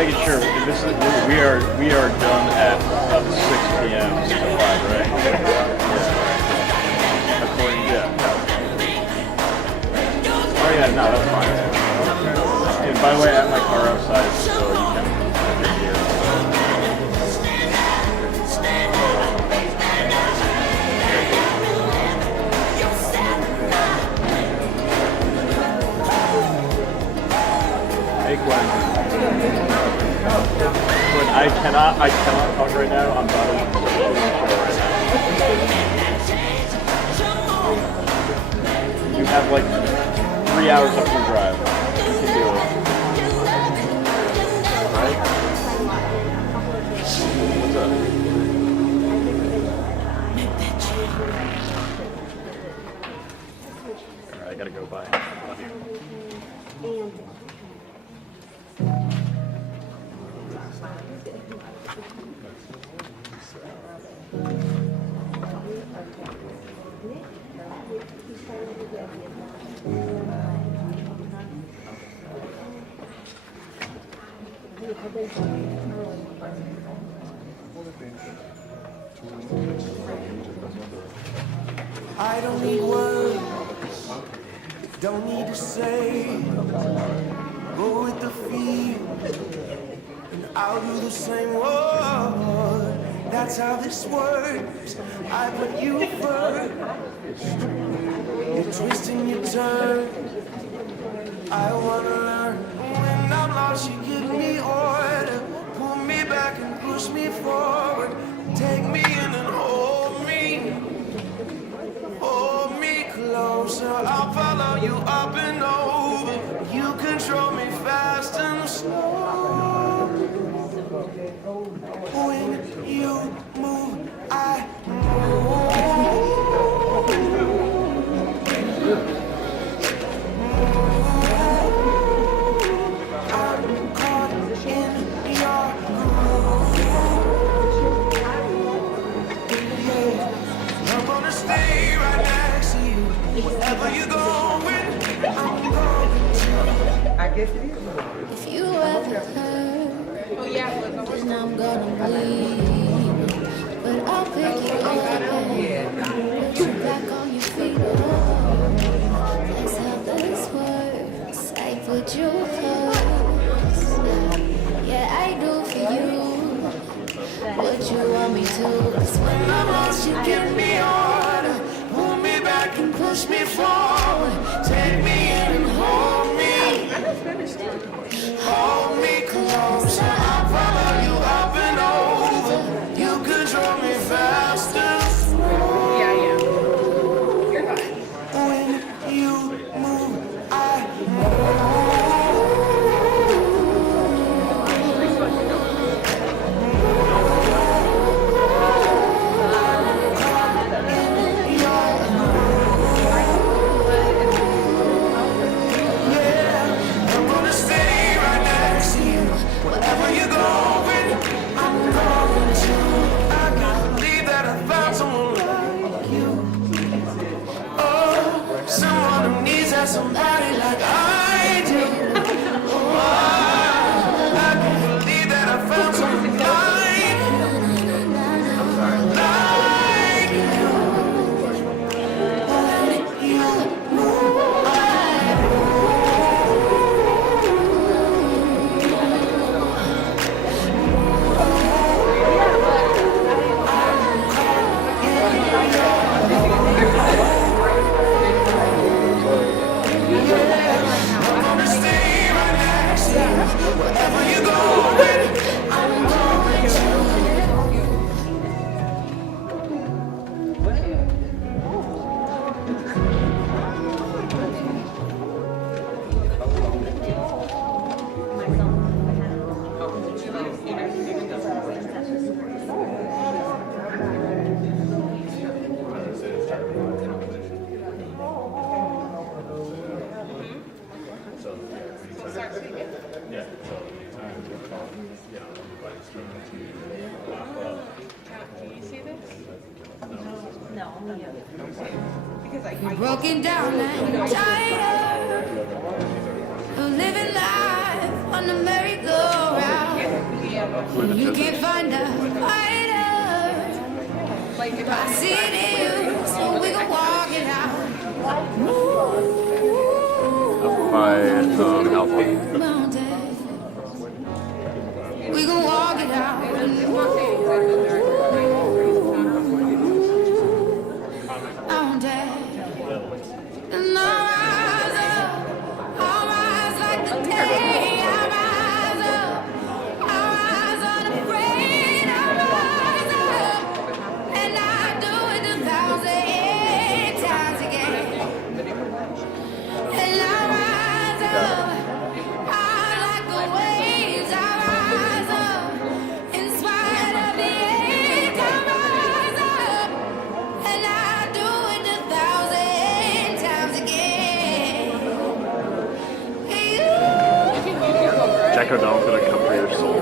making sure. This is we are done at 6 p.m. to 5, right? According, yeah. Oh yeah, no, that's fine. And by the way, I have my car outside, so you can have your gear. Hey Gwen. Gwen, I cannot talk right now. I'm not on the show right now. You have like 3 hours up your drive. You can do it. Right? What's up? Alright, I gotta go. Bye. Love you. I don't need words, don't need to say, go with the feel, and I'll do the same. Whoa, that's how this works. I put you first, you twist and you turn. I wanna learn. When I'm lost, you give me order, pull me back and push me forward, take me in and hold me. Hold me closer, I'll follow you up and over. You control me fast and slow. When you move, I move. I'm caught in your groove. Yeah, I'm gonna stay right next to you. Wherever you're going, I'm going to. I guess it is. If you ever hurt, then I'm gonna bleed. But I'll pick you up and put you back on your feet. Oh, that's how this works. I put you first. Yeah, I do for you what you want me to. 'Cause when I'm lost, you give me order, pull me back and push me forward, take me in and hold me. Hold me closer, I'll follow you up and over. You control me fast and slow. Yeah. You're fine. When you move, I move. Somebody like I do. Oh, I can't believe that I found someone like you. When you move, I wherever you go, I'm going to. You're broken down and tired of living life on the merry-go-round. You can't find a fighter. I see it in you, so we can walk it out. By Alpha. Mountain. We can walk it out. Mountain. And I'll rise like the day. I'll rise up. I'll rise unafraid. I'll rise up. And I'll do it 1,000 times again. And I'll rise up. I'll like the waves. I'll rise up. In spite of the age, I'll rise up. And I'll do it 1,000 times again. Jack O'Donnell's gonna come for your soul.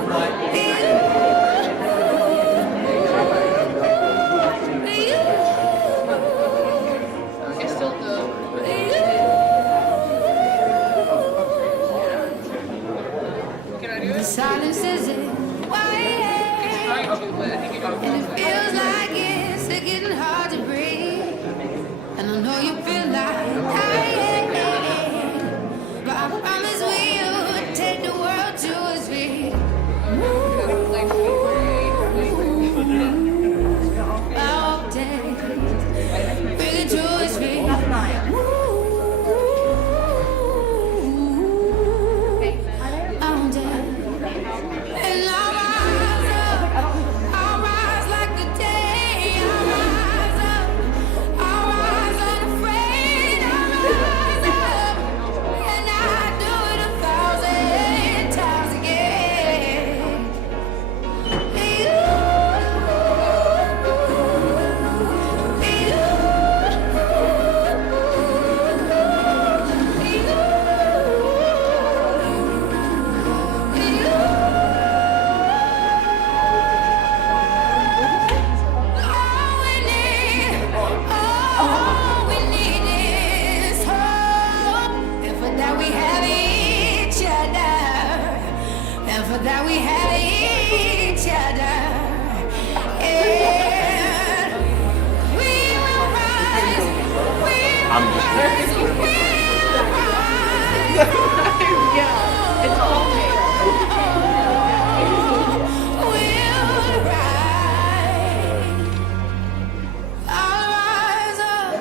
The silence isn't quiet, and it feels like it's getting hard to breathe. And I know you feel like dying, but I promise we'll take the world to its feet. All day, bring it to its feet. All day. And I'll rise up, I'll rise like the day. I'll rise up, I'll rise unafraid. I'll rise up, and I'll do it 1,000 times again. All we need is hope, and for that we have each other, and for that we have each other, and we will rise, I'm just we'll rise. I'll rise up,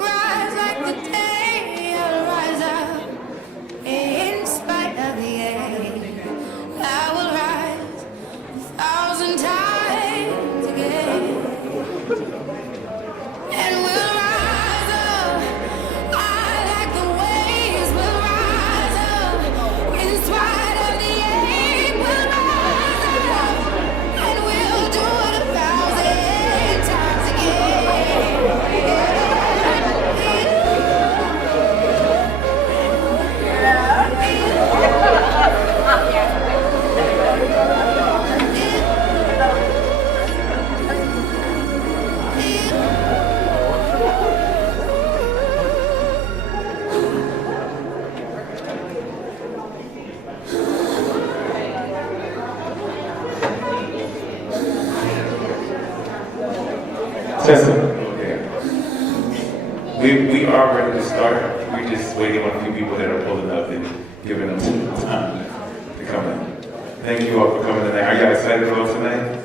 rise like the day. I'll rise up, in spite of the age. I will rise 1,000 times again, and we'll rise up. I like the waves. We'll rise up, in spite of the age. We'll rise up, and we'll do it 1,000 times again. Testing. Okay. We are ready to start. We're just waiting on a few people that are pulling up and giving them some time to come in. Thank you all for coming tonight. Are y'all excited about tonight?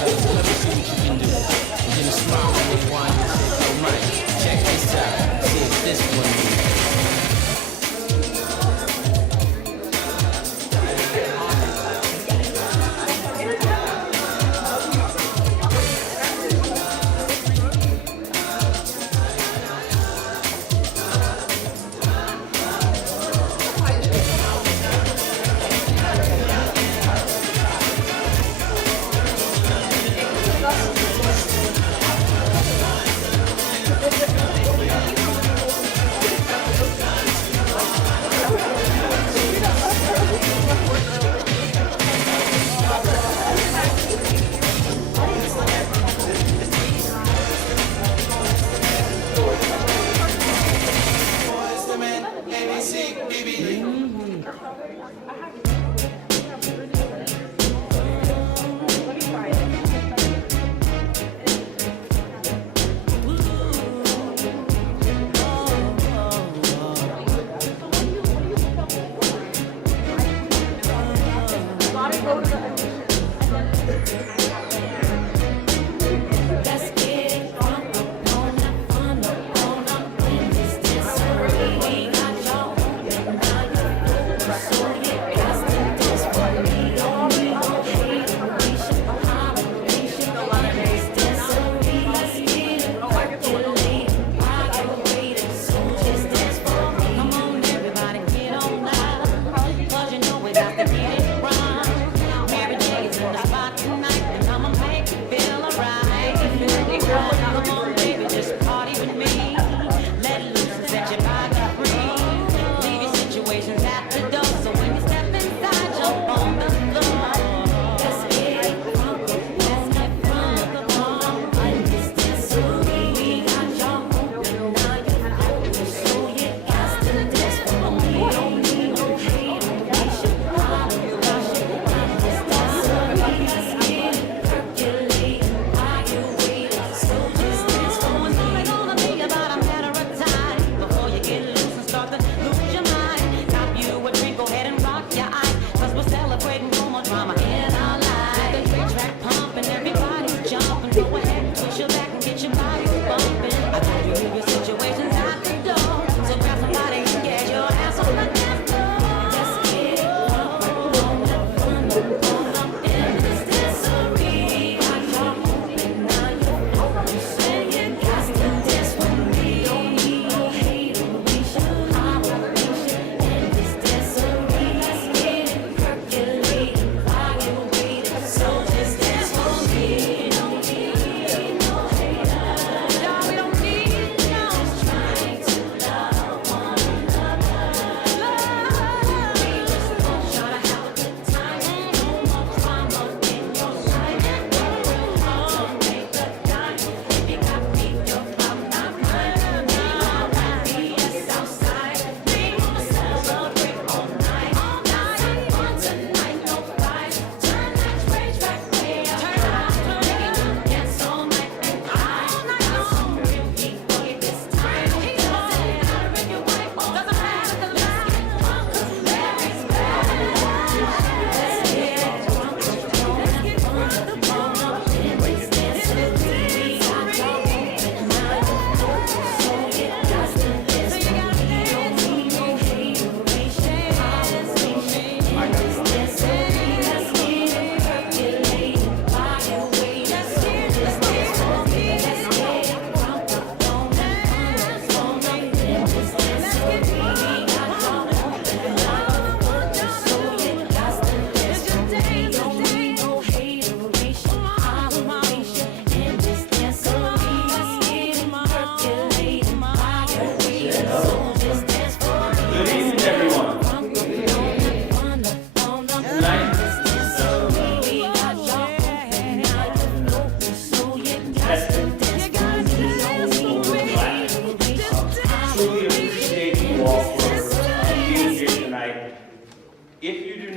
Let me see what you can do. And then a smile on this wine and say, yo, Mike, check this out. See if this one is.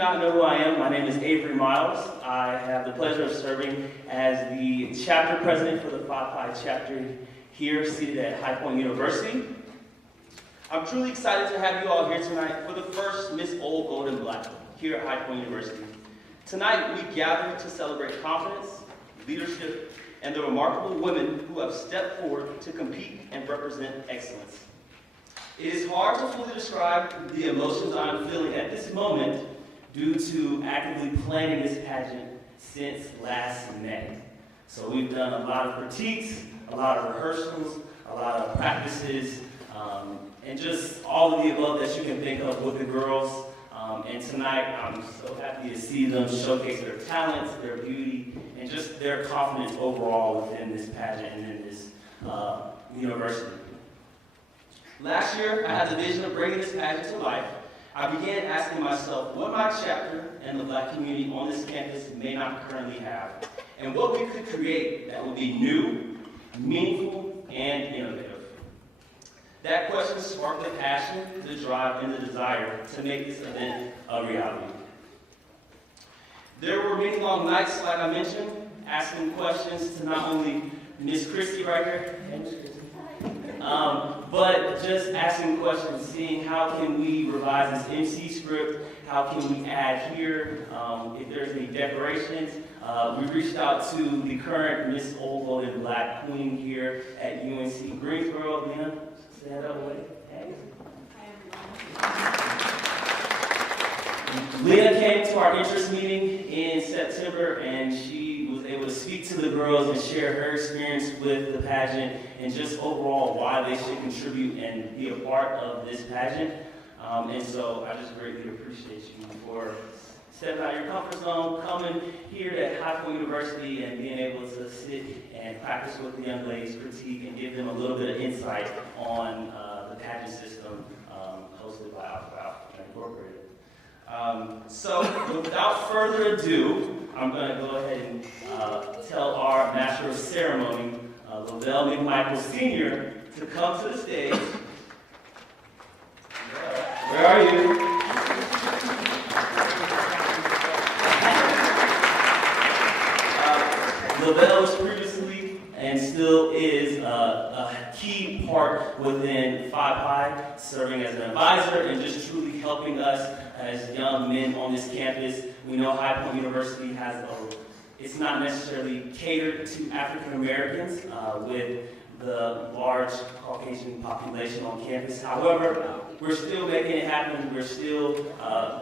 not know who I am, my name is Avery Miles. I have the pleasure of serving as the chapter president for the Phi Pi chapter here, seated at High Point University. I'm truly excited to have you all here tonight for the first Miss Old Gold and Black here at High Point University. Tonight, we gather to celebrate confidence, leadership, and the remarkable women who have stepped forward to compete and represent excellence. It is hard to fully describe the emotions I'm feeling at this moment due to actively planning this pageant since last May. So we've done a lot of critiques, a lot of rehearsals, a lot of practices, and just all of the above that you can think of with the girls. And tonight, I'm so happy to see them showcase their talents, their beauty, and just their confidence overall within this pageant and in this university. Last year, I had the vision of bringing this pageant to life. I began asking myself what my chapter and the Black community on this campus may not currently have, and what we could create that would be new, meaningful, and innovative. That question sparked the passion, the drive, and the desire to make this event a reality. There were many long nights, like I mentioned, asking questions to not only Miss Christie right here, but just asking questions, seeing how can we revise this MC script, how can we add here, if there's any decorations. We reached out to the current Miss Old Gold and Black Queen here at UNC Greensboro, Lena. Stand up, wait. Hey. Lena came to our interest meeting in September, and she was able to speak to the girls and share her experience with the pageant and just overall why they should contribute and be a part of this pageant. And so I just greatly appreciate you for stepping out of your comfort zone, coming here at High Point University and being able to sit and practice with the young ladies, critique, and give them a little bit of insight on the pageant system hosted by AlphaLand Incorporated. So without further ado, I'm going to go ahead and tell our Master of Ceremony, Lavelle McMichael Sr., to come to the stage. Where are you? Lavelle was previously and still is a key part within Phi Pi, serving as an advisor and just truly helping us as young men on this campus. We know High Point University has it's not necessarily catered to African Americans with the large Caucasian population on campus. However, we're still making it happen. We're still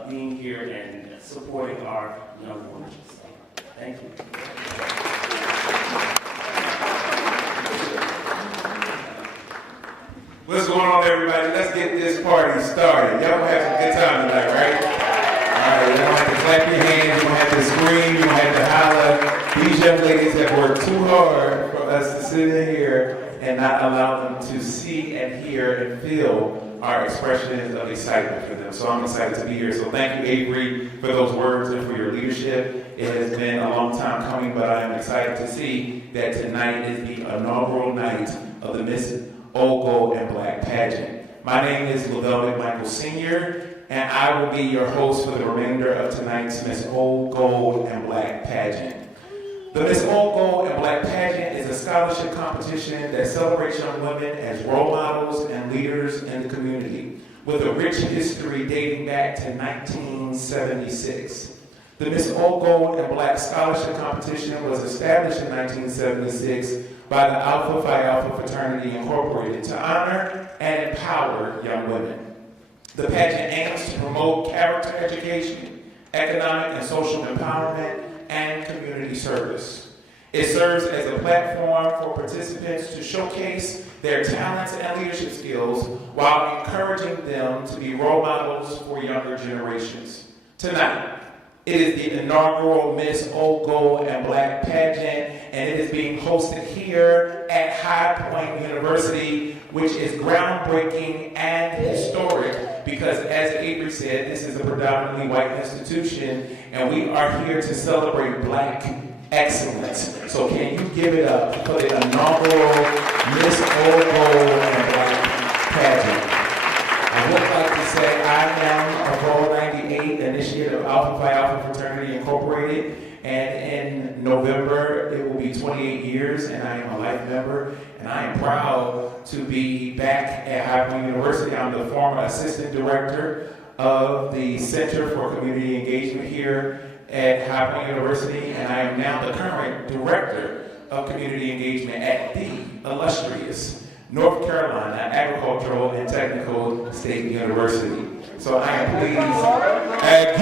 being here and supporting our young women. So, thank you. What's going on, everybody? Let's get this party started. Y'all gonna have some good time tonight, right? All right, you don't have to clap your hands, you don't have to scream, you don't have to holler. These young ladies have worked too hard for us to sit in here and not allow them to see and hear and feel our expressions of excitement for them. So I'm excited to be here. So thank you, Avery, for those words and for your leadership. It has been a long time coming, but I am excited to see that tonight is the inaugural night of the Miss Old Gold and Black Pageant. My name is Lavelle McMichael Sr., and I will be your host for the remainder of tonight's Miss Old Gold and Black Pageant. The Miss Old Gold and Black Pageant is a scholarship competition that celebrates young women as role models and leaders in the community, with a rich history dating back to 1976. The Miss Old Gold and Black Scholarship Competition was established in 1976 by the Alpha Phi Alpha Fraternity Incorporated to honor and empower young women. The pageant aims to promote character education, economic and social empowerment, and community service. It serves as a platform for participants to showcase their talents and leadership skills while encouraging them to be role models for younger generations. Tonight, it is the inaugural Miss Old Gold and Black Pageant, and it is being hosted here at High Point University, which is groundbreaking and historic because, as Avery said, this is a predominantly white institution, and we are here to celebrate Black excellence. So can you give it up for the inaugural Miss Old Gold and Black Pageant? I would like to say I am a Gold 98 initiate of Alpha Phi Alpha Fraternity Incorporated, and in November it will be 28 years, and I am a life member, and I am proud to be back at High Point University. I'm the former assistant director of the Center for Community Engagement here at High Point University, and I am now the current Director of Community Engagement at the illustrious North Carolina Agricultural and Technical State University. So I am pleased at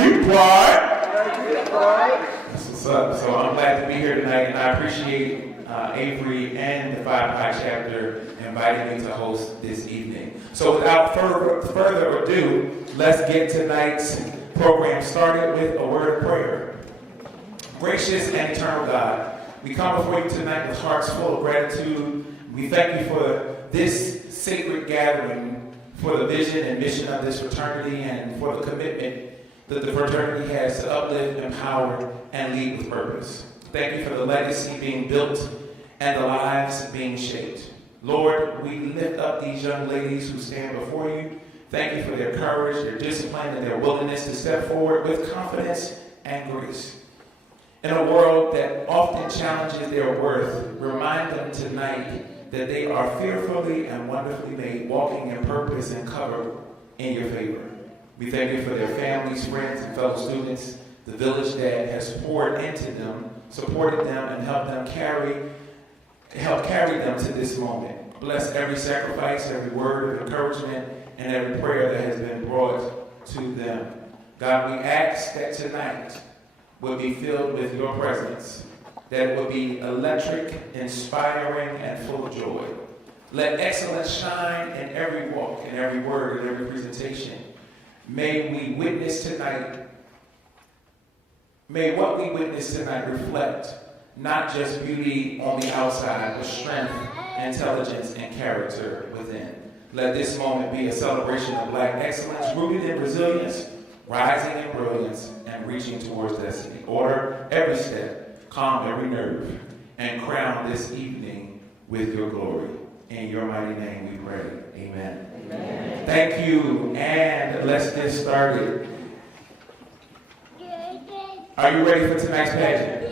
That's what's up. So I'm glad to be here tonight, and I appreciate Avery and the Phi Pi chapter inviting me to host this evening. So without further ado, let's get tonight's program started with a word of prayer. Gracious and eternal God, we come before you tonight with hearts full of gratitude. We thank you for this sacred gathering, for the vision and mission of this fraternity, and for the commitment that the fraternity has to uplift, empower, and lead with purpose. Thank you for the legacy being built and the lives being shaped. Lord, we lift up these young ladies who stand before you. Thank you for their courage, their discipline, and their willingness to step forward with confidence and grace. In a world that often challenges their worth, remind them tonight that they are fearfully and wonderfully made, walking in purpose and covered in your favor. We thank you for their families, friends, and fellow students, the village that has poured into them, supported them, and helped carry them to this moment. Bless every sacrifice, every word of encouragement, and every prayer that has been brought to them. God, we ask that tonight would be filled with your presence, that it would be electric, inspiring, and full of joy. Let excellence shine in every walk, in every word, in every presentation. May we witness tonight, may what we witness tonight reflect not just beauty on the outside, but strength, intelligence, and character within. Let this moment be a celebration of Black excellence, rooted in resilience, rising in brilliance, and reaching towards destiny. Order every step, calm every nerve, and crown this evening with your glory. In your mighty name we pray. Amen. Amen. Thank you, and let's get started. Are you ready for tonight's pageant?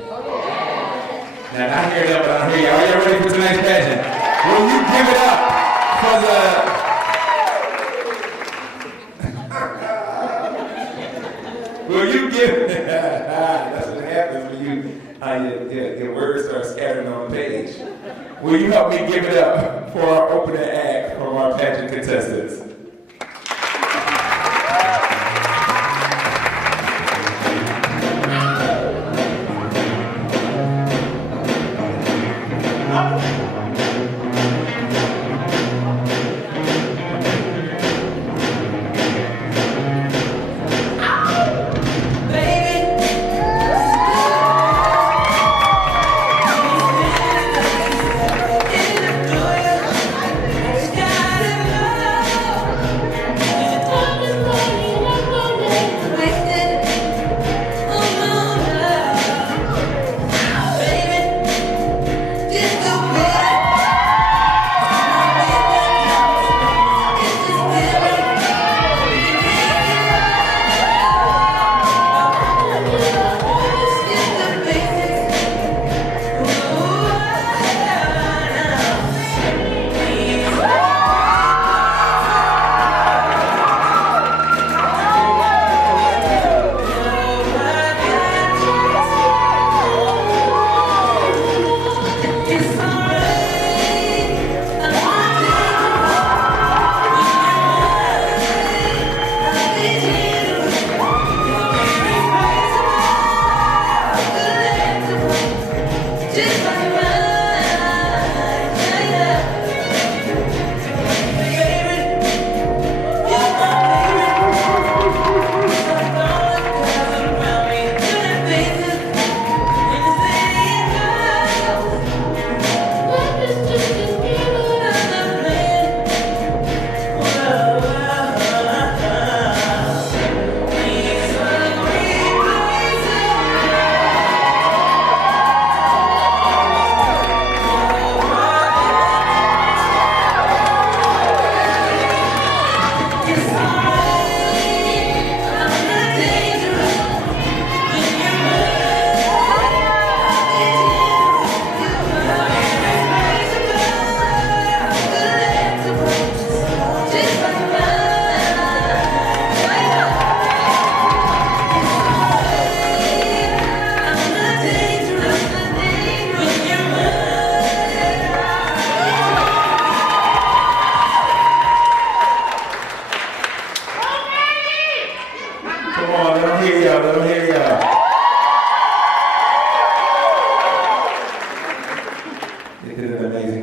Now, I hear that, but I hear you. Are you ready for tonight's pageant? Will you give it up for the... Will you give... That's what happens when your words start scattering on the page. Will you help me give it up for our opening act from our pageant contestants?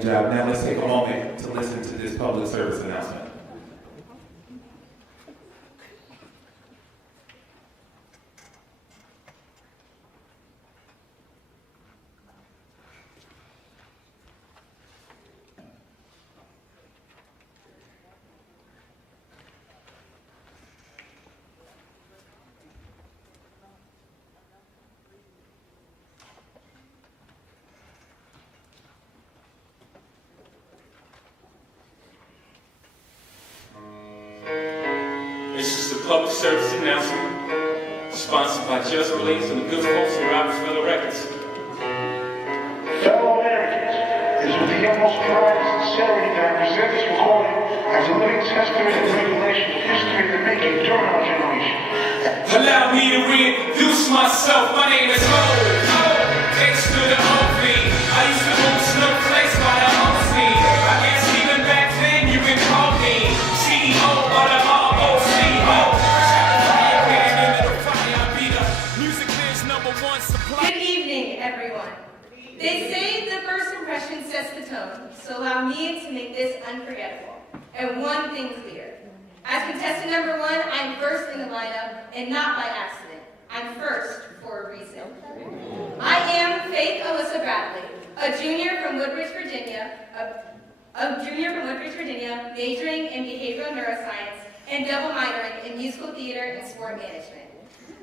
amazing job. Now let's take a moment to listen to this public service announcement. This is a public service announcement sponsored by Just Release and the good folks at Rockefeller Records. Fellow Americans, it is with the utmost pride and sincerity that I present this recording as a living testament and regulation of history in the making during our generation. Allow me to reintroduce myself. My name is Ho. Thanks to the OP. I used to move snowflakes by the OC. I guess even back then you can call me CEO or the ROC. Good evening, everyone. They say the first impression sets the tone, so allow me to make this unforgettable. And one thing clear. As contestant number 1, I'm first in the lineup, and not by accident. I'm first for a reason. I am Faith Alyssa Bradley, a junior from Woodbridge, Virginia, majoring in behavioral neuroscience and double minoring in musical theater and sport management.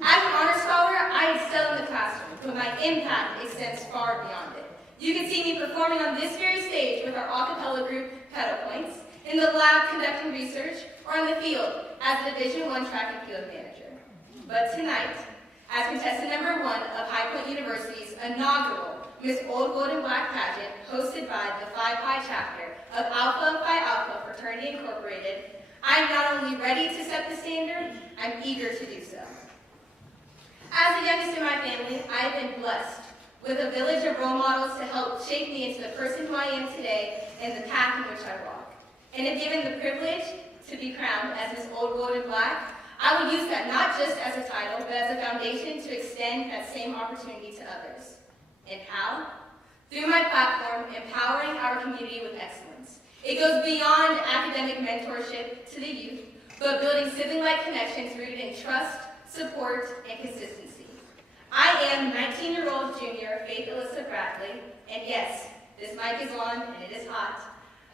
As an honor scholar, I excel in the classroom, but my impact extends far beyond it. You can see me performing on this very stage with our a cappella group, Pedal Points, in the lab conducting research, or on the field as a Division I track and field manager. But tonight, as contestant number 1 of High Point University's inaugural Miss Old Gold and Black Pageant, hosted by the Phi Pi chapter of Alpha Phi Alpha Fraternity Incorporated, I'm not only ready to set the standard, I'm eager to do so. As the youngest in my family, I have been blessed with a village of role models to help shape me into the person who I am today and the path in which I walk. And if given the privilege to be crowned as Miss Old Gold and Black, I will use that not just as a title, but as a foundation to extend that same opportunity to others. And how? Through my platform, empowering our community with excellence. It goes beyond academic mentorship to the youth, but building sibling-like connections rooted in trust, support, and consistency. I am 19-year-old junior Faith Alyssa Bradley, and yes, this mic is on and it is hot.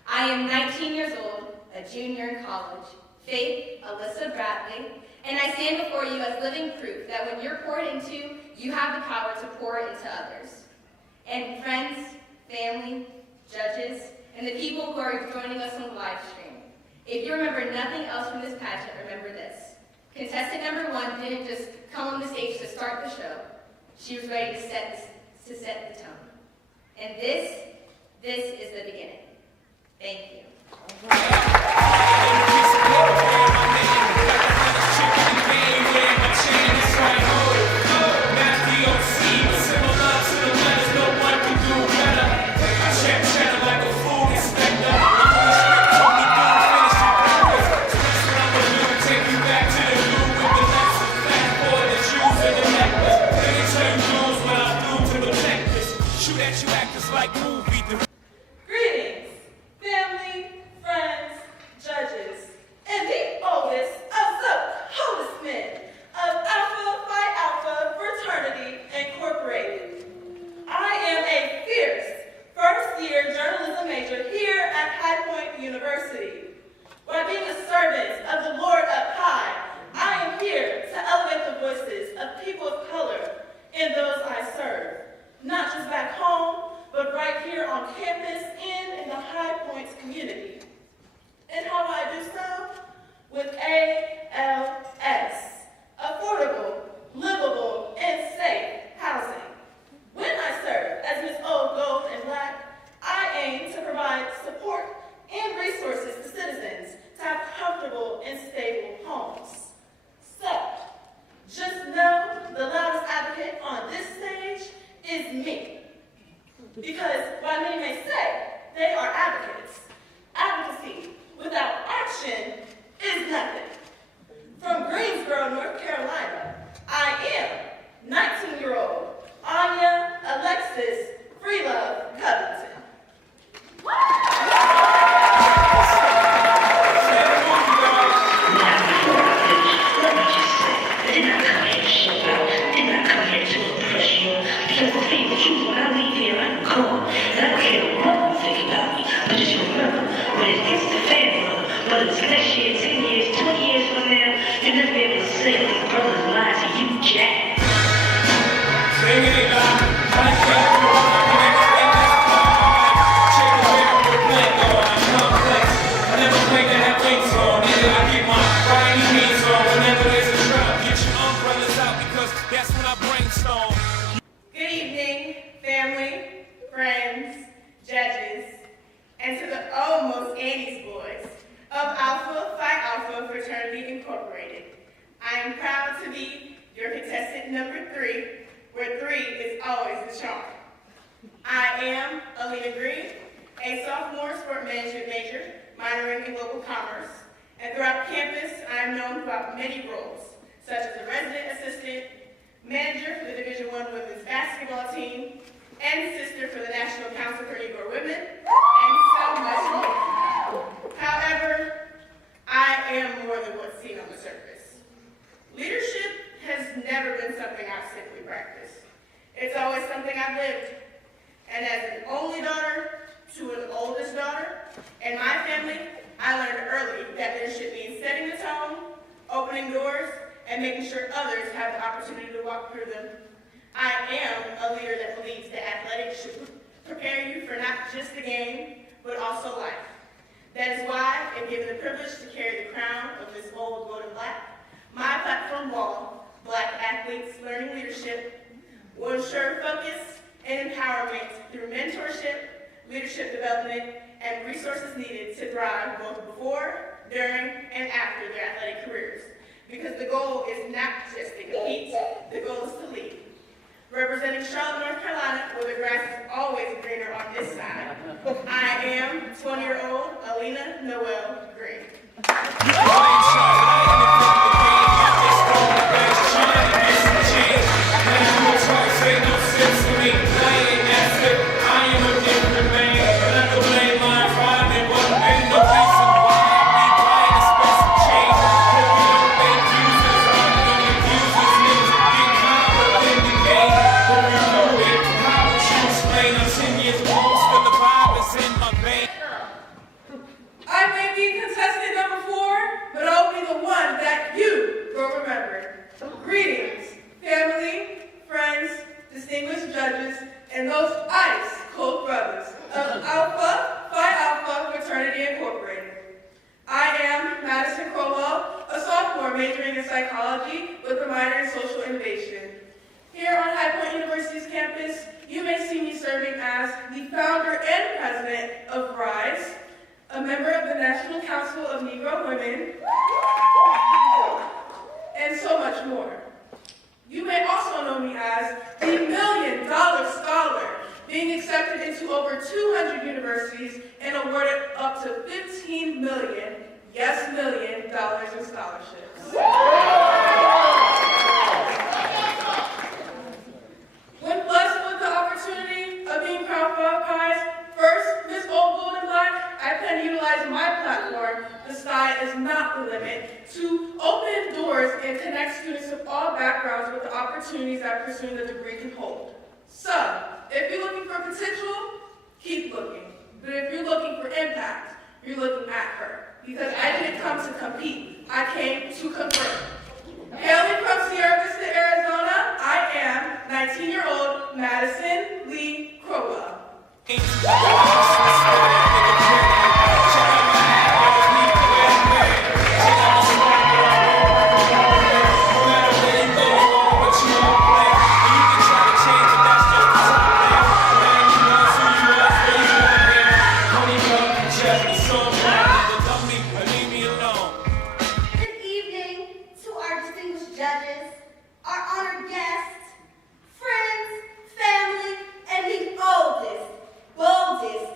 I am 19 years old, a junior in college, Faith Alyssa Bradley, and I stand before you as living proof that when you're poured into, you have the power to pour into others. And friends, family, judges, and the people who are joining us on the live stream, if you remember nothing else from this pageant, remember this. Contestant number 1 didn't just come on the stage to start the show. She was ready to set the tone. And this is the beginning. Thank you. Greetings, family, friends, judges, and the oldest of the oldest men of Alpha Phi Alpha Fraternity Incorporated. I am a fierce first-year journalism major here at High Point University. While being a servant of the Lord up high, I am here to elevate the voices of people of color and those I serve, not just back home, but right here on campus and in the High Points community. And how do I do so? With ALS, affordable, livable, and safe housing. When I serve as Miss Old Gold and Black, I aim to provide support and resources to citizens to have comfortable and stable homes. So, just know the loudest advocate on this stage is me. Because while many may say they are advocates, advocacy without action is nothing. From Greensboro, North Carolina, I am 19-year-old Anya Alexis Freelove Covington. the truth, when I leave here, I can call. And I don't care what you think about me. But just remember, when it gets to fan, brother, whether it's next year, 10 years, 20 years from now, you'll never be able to say that your brothers lied to you, Jack. Good evening, family, friends, judges, and to the almost 80s boys of Alpha Phi Alpha Fraternity Incorporated. I am proud to be your contestant number 3, where 3 is always the charm. I am Alina Green, a sophomore sport management major, minoring in local commerce, and throughout campus, I am known throughout many roles, such as a resident assistant, manager for the Division I women's basketball team, and sister for the National Council for Negro Women, and so much more. However, I am more than what's seen on the surface. Leadership has never been something I've simply practiced. It's always something I've lived. And as an only daughter to an oldest daughter, in my family, I learned early that leadership means setting the tone, opening doors, and making sure others have the opportunity to walk through them. I am a leader that believes that athletics should prepare you for not just the game, but also life. That is why, if given the privilege to carry the crown of Miss Old Gold and Black, my platform wall, Black Athletes Learning Leadership, will ensure focus and empowerment through mentorship, leadership development, and resources needed to thrive both before, during, and after their athletic careers. Because the goal is not just to compete, the goal is to lead. Representing Charlotte, North Carolina, where the grass is always greener on this side, I am 20-year-old Alina Noel Green. I may be contestant number 4, but I'll be the one that you will remember. Greetings, family, friends, distinguished judges, and those ice-cold brothers of Alpha Phi Alpha Fraternity Incorporated. I am Madison Crowell, a sophomore majoring in psychology with a minor in social innovation. Here on High Point University's campus, you may see me serving as the founder and president of RISE, a member of the National Council of Negro Women, and so much more. You may also know me as the $1 Million Scholar, being accepted into over 200 universities and awarded up to $15 million, yes, million, in scholarships. When blessed with the opportunity of being crowned Prize first Miss Old Gold and Black, I plan to utilize my platform, The Sky is Not the Limit, to open doors and connect students of all backgrounds with the opportunities that pursuing the degree can hold. So, if you're looking for potential, keep looking. But if you're looking for impact, you're looking at her. Because I didn't come to compete, I came to convert. Hailing from Sierra Vista, Arizona, I am 19-year-old Madison Lee Crowell. Good evening to our distinguished judges, our honored guests, friends, family, and the oldest, boldest,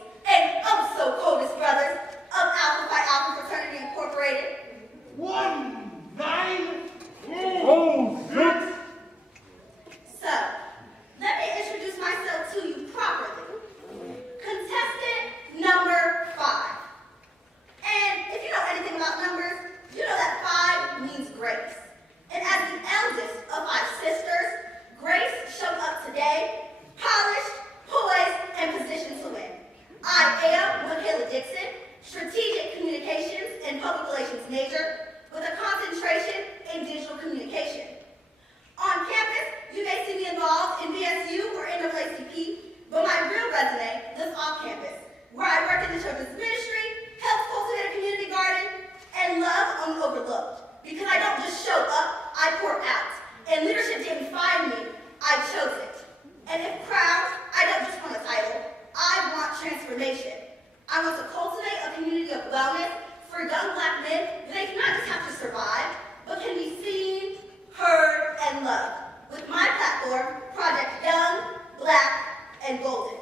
resume lives off campus, where I worked in the children's ministry, helped cultivate a community garden, and love unoverlooked. Because I don't just show up, I pour out. And leadership didn't find me, I chose it. And if crowned, I don't just want a title, I want transformation. I want to cultivate a community of wellness for young Black men that they cannot just have to survive, but can be seen, heard, and loved. With my platform, Project Young, Black, and Golden.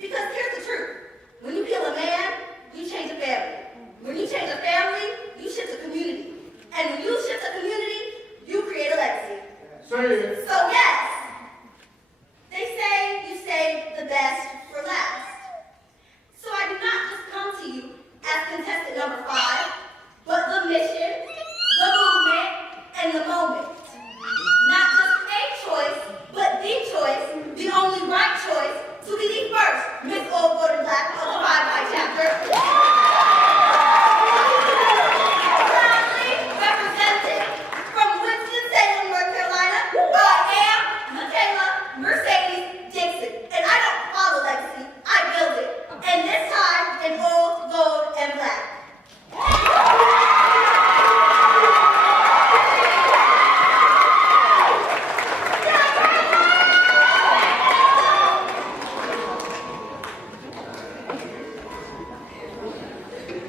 Because here's the truth. When you heal a man, you change a family. When you change a family, you shift a community. And when you shift a community, you create a legacy. So yes, they say you save the best for last. So I do not just come to you as contestant number 5, but the mission, the movement, and the moment. Not just a choice, but the choice, the only right choice, to be the first Miss Old Gold and Black of the 5 chapter. Proudly represented from Winston-Salem, North Carolina, I am Michaela Mercedes Dixon. And I don't follow legacy, I build it. And this time in old, gold, and black.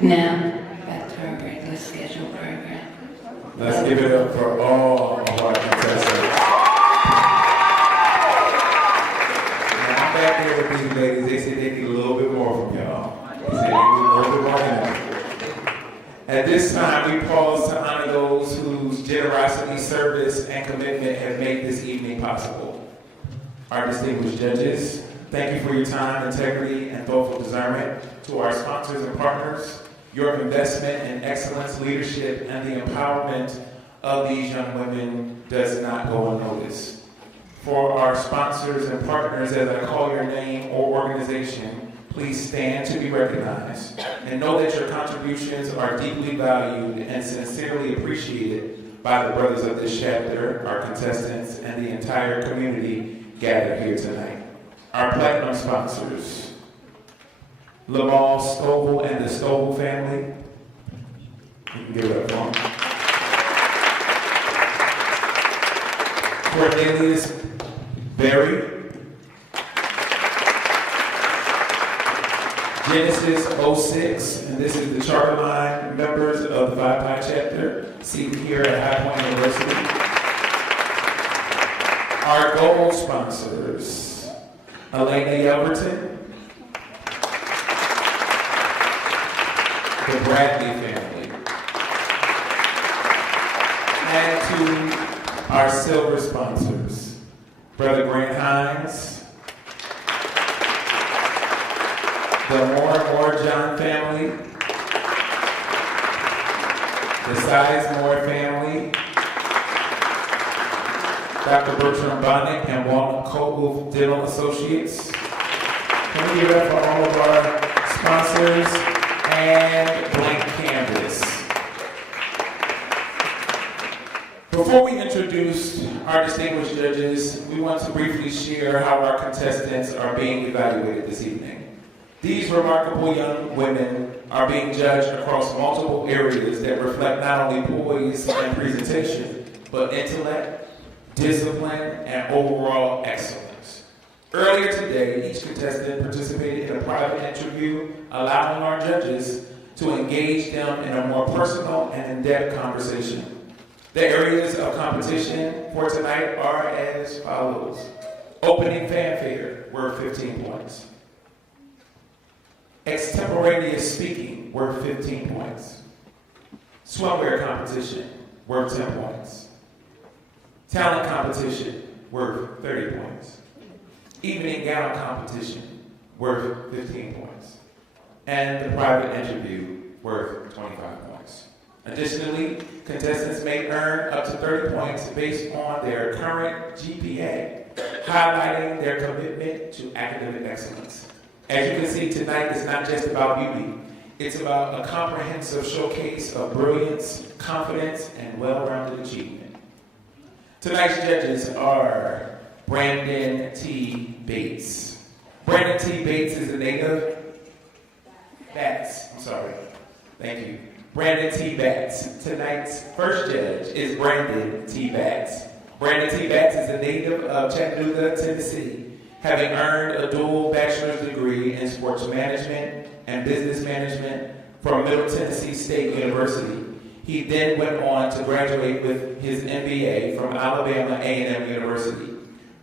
Now, back to our regular scheduled program. Let's give it up for all of our contestants. Now, I'm back there with these ladies. They said they need a little bit more from y'all. They said they need a little bit more than that. At this time, we pause to honor those whose generosity, service, and commitment have made this evening possible. Our distinguished judges, thank you for your time, integrity, and thoughtful discernment. To our sponsors and partners, your investment in excellence, leadership, and the empowerment of these young women does not go unnoticed. For our sponsors and partners, as I call your name or organization, please stand to be recognized and know that your contributions are deeply valued and sincerely appreciated by the brothers of this chapter, our contestants, and the entire community gathered here tonight. Our platinum sponsors, Lamal Stovall and the Stovall family. You can give it up for them. Cornelius Berry. Genesis 06, and this is the charter line members of the 5 Pi chapter, seated here at High Point University. Our gold sponsors, Elena Yelverton, the Bradley family, and to our silver sponsors, Brother Grant Hines, the More and More John family, the Sizemore family, Dr. Bertram Bonnick and Walnut Cole Dental Associates. Can we give it up for all of our sponsors and Blank Canvas? Before we introduce our distinguished judges, we want to briefly share how our contestants are being evaluated this evening. These remarkable young women are being judged across multiple areas that reflect not only poise and presentation, but intellect, discipline, and overall excellence. Earlier today, each contestant participated in a private interview, allowing our judges to engage them in a more personal and in-depth conversation. The areas of competition for tonight are as follows. Opening fanfare, worth 15 points. Extemporaneous speaking, worth 15 points. Swimwear competition, worth 10 points. Talent competition, worth 30 points. Evening gown competition, worth 15 points. And the private interview, worth 25 points. Additionally, contestants may earn up to 30 points based on their current GPA, highlighting their commitment to academic excellence. As you can see, tonight is not just about beauty. It's about a comprehensive showcase of brilliance, confidence, and well-rounded achievement. Tonight's judges are Brandon T. Bates, Brandon T. Bates is a native. Batts, I'm sorry. Thank you. Brandon T. Batts. Tonight's first judge is Brandon T. Batts. Brandon T. Batts is a native of Chattanooga, Tennessee, having earned a dual bachelor's degree in sports management and business management from Middle Tennessee State University. He then went on to graduate with his MBA from Alabama A&M University.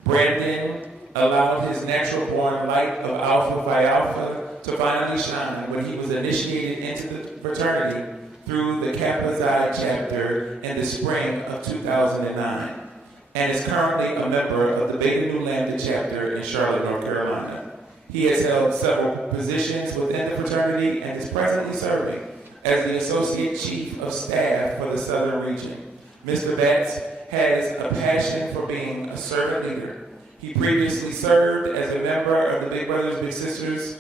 Brandon allowed his natural-born light of Alpha Phi Alpha to finally shine when he was initiated into the fraternity through the Kappa Xi chapter in the spring of 2009, and is currently a member of the Beta Nu Lambda chapter in Charlotte, North Carolina. He has held several positions within the fraternity and is presently serving as the Associate Chief of Staff for the Southern Region. Mr. Batts has a passion for being a servant leader. He previously served as a member of the Big Brothers Big Sisters.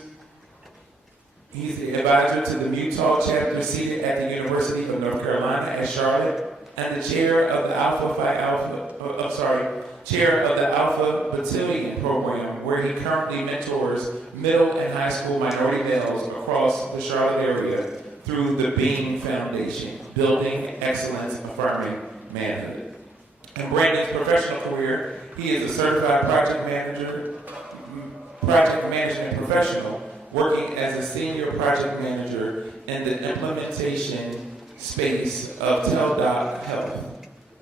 He's the advisor to the Mutah chapter seated at the University of North Carolina at Charlotte, and the chair of the chair of the Alpha Battalion program, where he currently mentors middle and high school minority males across the Charlotte area through the Beam Foundation, Building Excellence, Affirming Manhood. In Brandon's professional career, he is a certified project management professional, working as a senior project manager in the implementation space of TelDoc Health.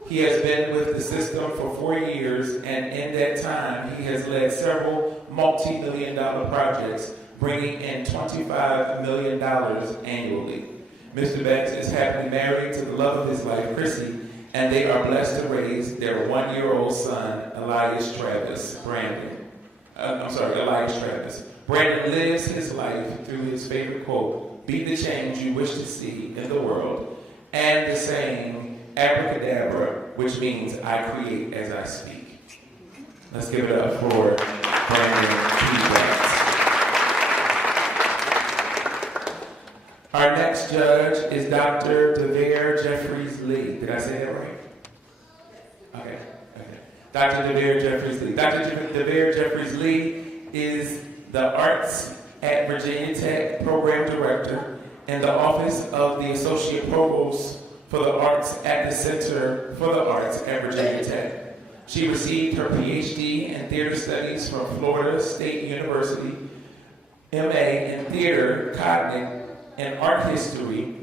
He has been with the system for 4 years, and in that time, he has led several multi-million-dollar projects, bringing in $25 million annually. Mr. Batts is happily married to the love of his life, Chrissy, and they are blessed to raise their 1-year-old son, Elias Travis. Brandon lives his life through his favorite quote, "Be the change you wish to see in the world," and the saying, "Abracadabra," which means I create as I speak. Let's give it up for Brandon T. Batts. Our next judge is Dr. DeVere Jeffries Lee. Did I say that right? Okay. Dr. DeVere Jeffries Lee. Dr. DeVere Jeffries Lee is the Arts at Virginia Tech Program Director in the Office of the Associate Provost for the Arts at the Center for the Arts at Virginia Tech. She received her PhD in Theater Studies from Florida State University, MA in Theater, Cognitive, and Art History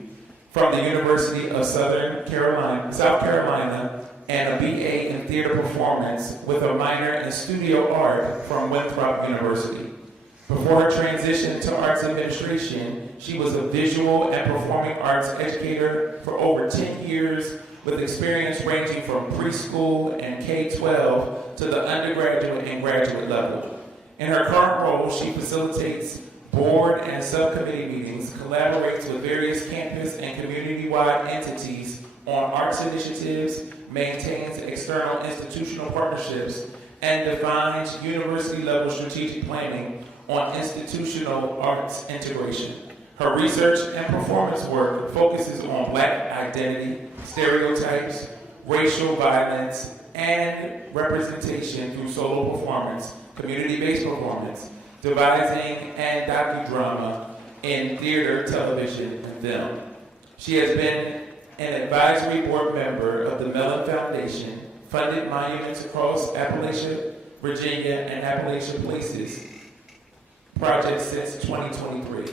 from the University of South Carolina, and a BA in Theater Performance with a minor in Studio Art from Winthrop University. Before her transition to arts administration, she was a visual and performing arts educator for over 10 years with experience ranging from preschool and K-12 to the undergraduate and graduate level. In her current role, she facilitates board and subcommittee meetings, collaborates with various campus and community-wide entities on arts initiatives, maintains external institutional partnerships, and defines university-level strategic planning on institutional arts integration. Her research and performance work focuses on Black identity, stereotypes, racial violence, and representation through solo performance, community-based performance, devising and docudrama in theater, television, and film. She has been an advisory board member of the Mellon Foundation, funded monuments across Appalachia, Virginia, and Appalachia Places project since 2023.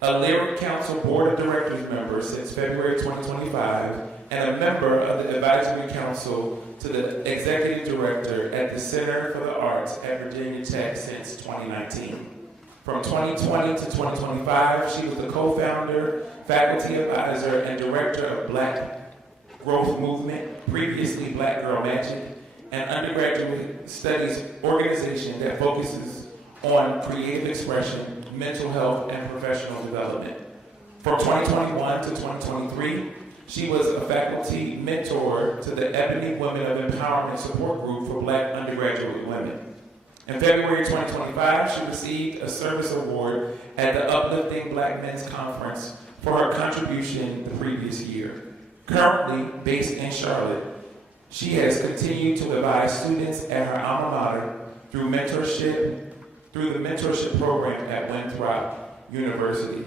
A Lyric Council Board of Directors member since February 2025, and a member of the Advisory Council to the Executive Director at the Center for the Arts at Virginia Tech since 2019. From 2020 to 2025, she was the co-founder, faculty advisor, and director of Black Growth Movement, previously Black Girl Magic, an undergraduate studies organization that focuses on creative expression, mental health, and professional development. From 2021 to 2023, she was a faculty mentor to the Ebony Women of Empowerment Support Group for Black undergraduate women. In February 2025, she received a service award at the Uplifting Black Men's Conference for her contribution the previous year. Currently based in Charlotte, she has continued to advise students at her alma mater through mentorship, through the mentorship program at Winthrop University.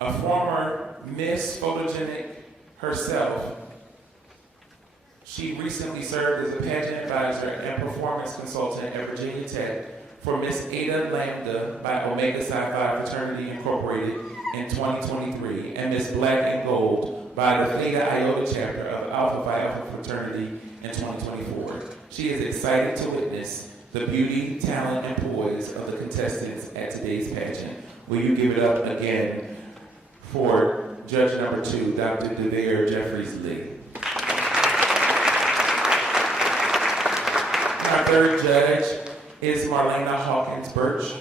A former Miss Photogenic herself, she recently served as a pageant advisor and performance consultant at Virginia Tech for Miss Ada Lambda by Omega Psi Phi Fraternity Incorporated in 2023, and Miss Black and Gold by the Theta Iota chapter of Alpha Phi Alpha Fraternity in 2024. She is excited to witness the beauty, talent, and poise of the contestants at today's pageant. Will you give it up again for judge number 2, Dr. DeVere Jeffries Lee. Our third judge is Marlena Hawkins Birch.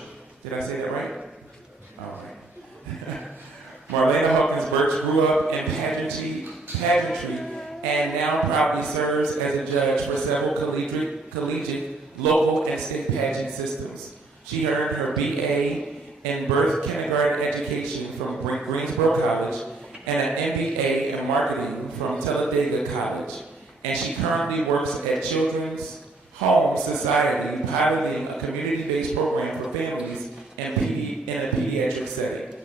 Did I say that right? All right. Marlena Hawkins Birch grew up in pageantry and now proudly serves as a judge for several collegiate, local, and state pageant systems. She earned her BA in birth kindergarten education from Greensboro College and an MBA in marketing from Talladega College. And she currently works at Children's Home Society, piloting a community-based program for families in a pediatric setting.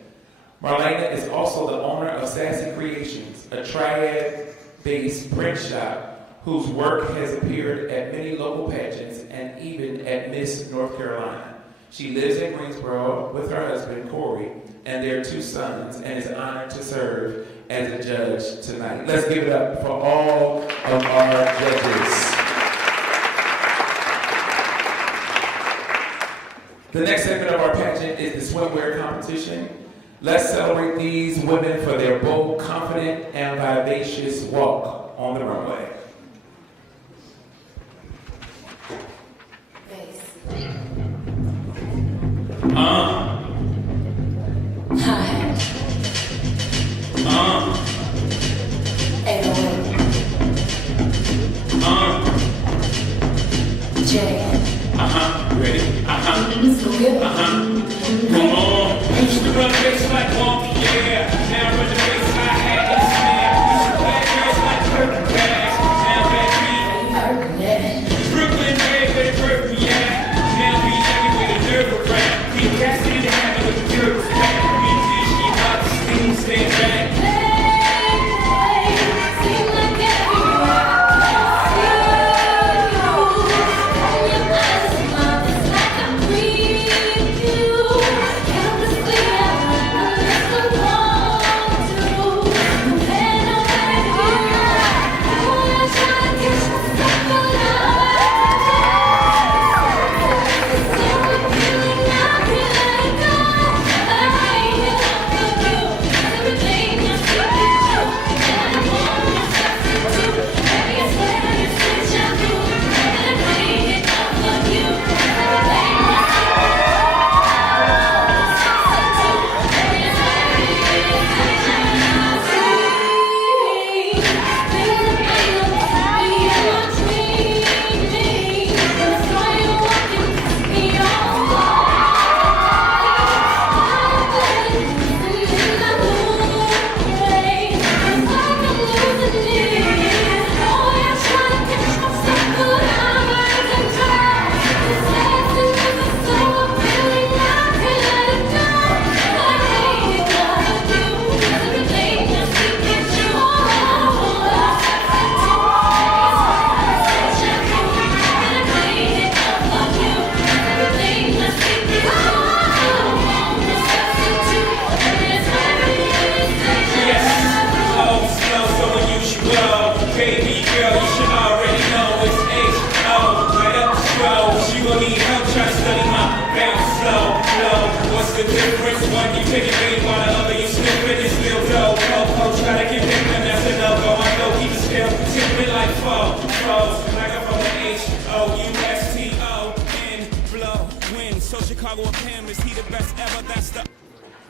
Marlena is also the owner of Sassy Creations, a triad-based print shop whose work has appeared at many local pageants and even at Miss North Carolina. She lives in Greensboro with her husband, Corey, and their 2 sons, and is honored to serve as a judge tonight. Let's give it up for all of our judges. The next segment of our pageant is the swimwear competition. Let's celebrate these women for their bold, confident, and vivacious walk on the runway. Ready? Come on. Used to run race like wonky, yeah. Now run the race I had to snap. Used to play girls like purple bags. Now baby, Brooklyn red where the purple, yeah. Now we everywhere the nerve around. We cast it in the habit with the girls back. We fish, we about to steam, stand back.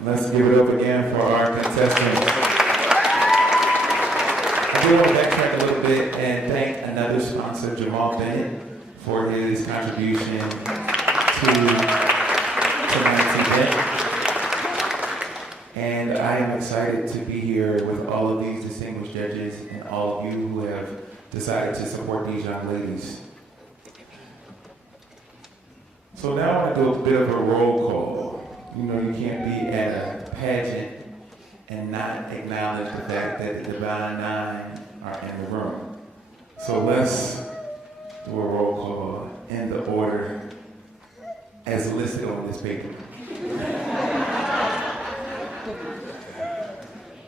Let's give it up again for our contestants. I do want to backtrack a little bit and thank another sponsor, Jamal Bennett, for his contribution to tonight's event. And I am excited to be here with all of these distinguished judges and all of you who have decided to support these young ladies. So now I want to do a bit of a roll call. You know, you can't be at a pageant and not acknowledge the fact that the Divine Nine are in the room. So let's do a roll call in the order as listed on this paper.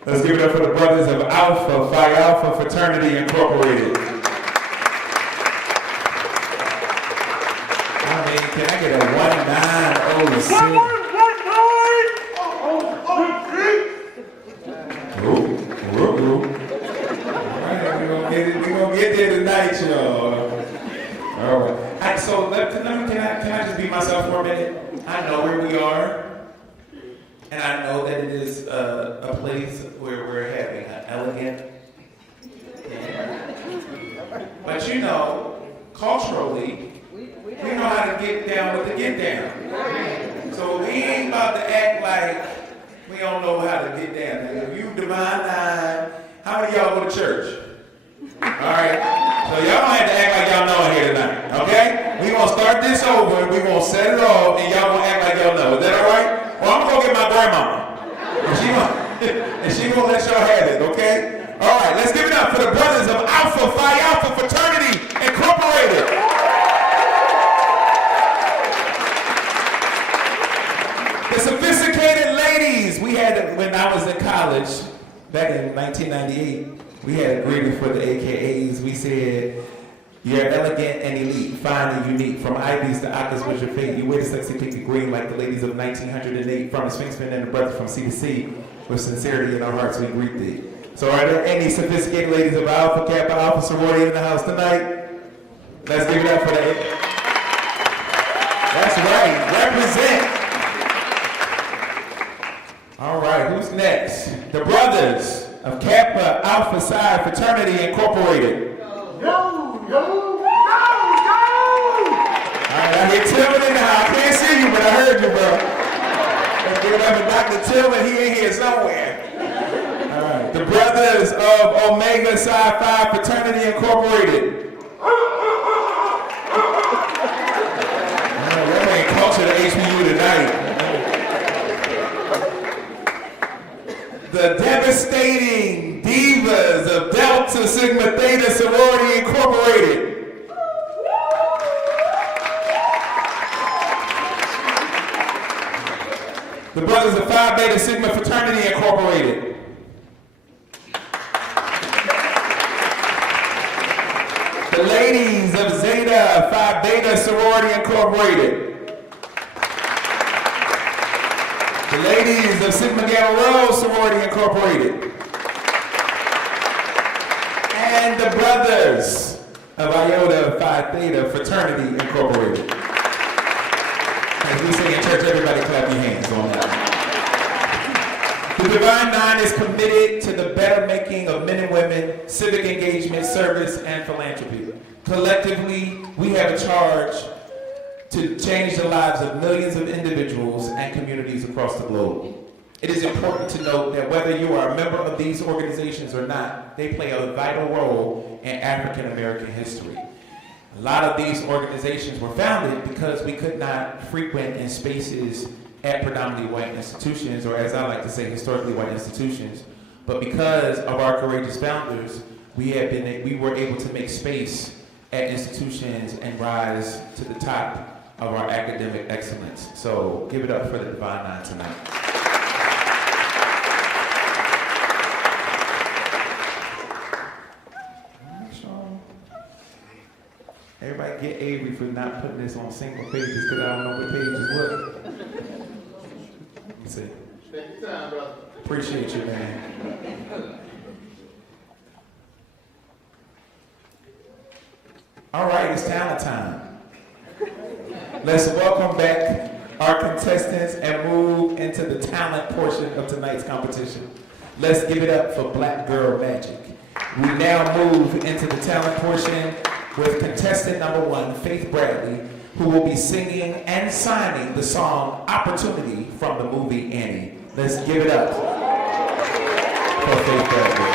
Let's give it up for the brothers of Alpha Phi Alpha Fraternity Incorporated. I mean, can I get a 1906? We're gonna get there tonight, y'all. All right. So can I just be myself for a minute? I know where we are. And I know that it is a place where we're having an elegant, but you know, culturally, we know how to get down with the get down. So we ain't about to act like we don't know how to get down. Now, if you Divine Nine, how many of y'all go to church? All right, so y'all don't have to act like y'all know it here tonight, okay? We gonna start this over, and we gonna set it off, and y'all gonna act like y'all know. Is that all right? Well, I'm gonna go get my grandmama, and she gonna let y'all have it, okay? All right, let's give it up for the brothers of Alpha Phi Alpha Fraternity Incorporated. The sophisticated ladies we had when I was in college back in 1998. We had a greeting for the AKAs. We said, "You're elegant and elite, fine and unique. From Ivies to Akkas was your fate. You wear the sexy pinky green like the ladies of 1908. From the Sphinxman and the brothers from sea to sea. With sincerity in our hearts we greet thee." So are there any sophisticated ladies of Alpha Kappa Alpha sorority in the house tonight? Let's give it up for that. That's right, represent. All right, who's next? The brothers of Kappa Alpha Psi Fraternity Incorporated. All right, I hear Tillman in the house. I can't see you, but I heard you, bro. Let's give it up for Dr. Tillman. He in here somewhere. All right, the brothers of Omega Psi Phi Fraternity Incorporated. That ain't culture to HBU tonight. The devastating divas of Delta Sigma Theta Sorority Incorporated. The brothers of Phi Beta Sigma Fraternity Incorporated. The ladies of Zeta Phi Beta Sorority Incorporated. The ladies of Sigma Gamma Rho Sorority Incorporated. And the brothers of Iota Phi Theta Fraternity Incorporated. As we say in church, everybody clap your hands on that. The Divine Nine is committed to the better making of men and women, civic engagement, service, and philanthropy. Collectively, we have a charge to change the lives of millions of individuals and communities across the globe. It is important to note that whether you are a member of these organizations or not, they play a vital role in African American history. A lot of these organizations were founded because we could not frequent in spaces at predominantly white institutions, or as I like to say, historically white institutions. But because of our courageous founders, we were able to make space at institutions and rise to the top of our academic excellence. So give it up for the Divine Nine tonight. Everybody get Avery for not putting this on single pages because I don't know what page is what. Let me see. Take your time, brother. Appreciate you, man. All right, it's talent time. Let's welcome back our contestants and move into the talent portion of tonight's competition. Let's give it up for Black Girl Magic. We now move into the talent portion with contestant number 1, Faith Bradley, who will be singing and signing the song Opportunity from the movie Annie. Let's give it up for Faith Bradley.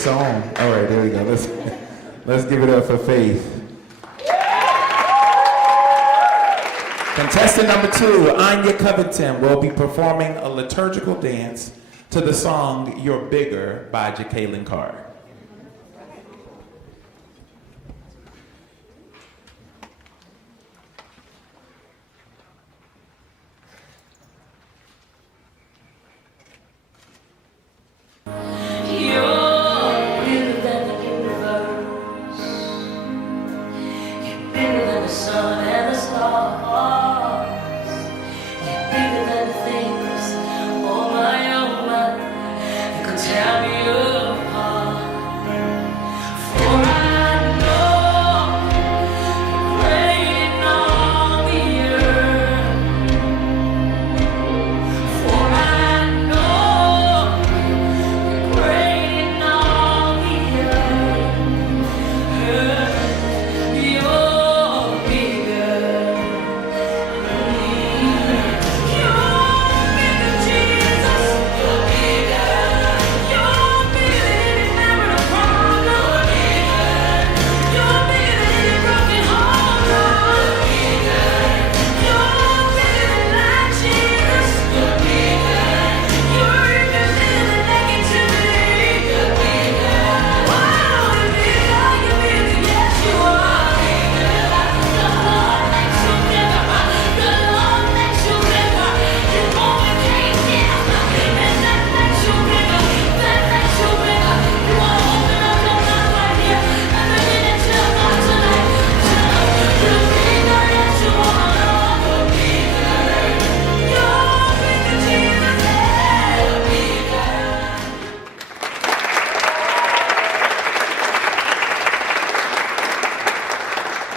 It's on. All right, there we go. Let's give it up for Faith. Contestant number 2, Anya Covington, will be performing a liturgical dance to the song You're Bigger by Jacqueline Carr.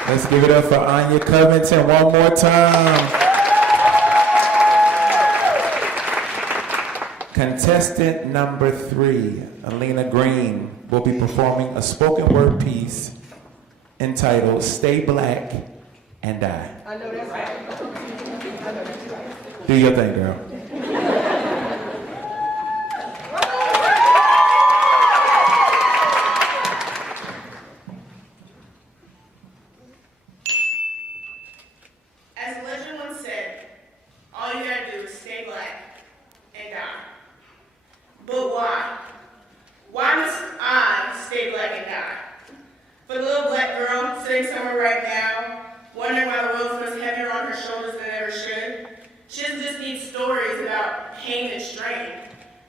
Let's give it up for Anya Covington one more time. Contestant number 3, Alina Green, will be performing a spoken word piece entitled Stay Black and Die. I know that's right. Do your thing, girl. As legend once said, all you gotta do is stay black and die. But why? Why must I stay black and die? For the little black girl sitting somewhere right now, wondering why the world feels heavier on her shoulders than it ever should, she doesn't just need stories about pain and strain.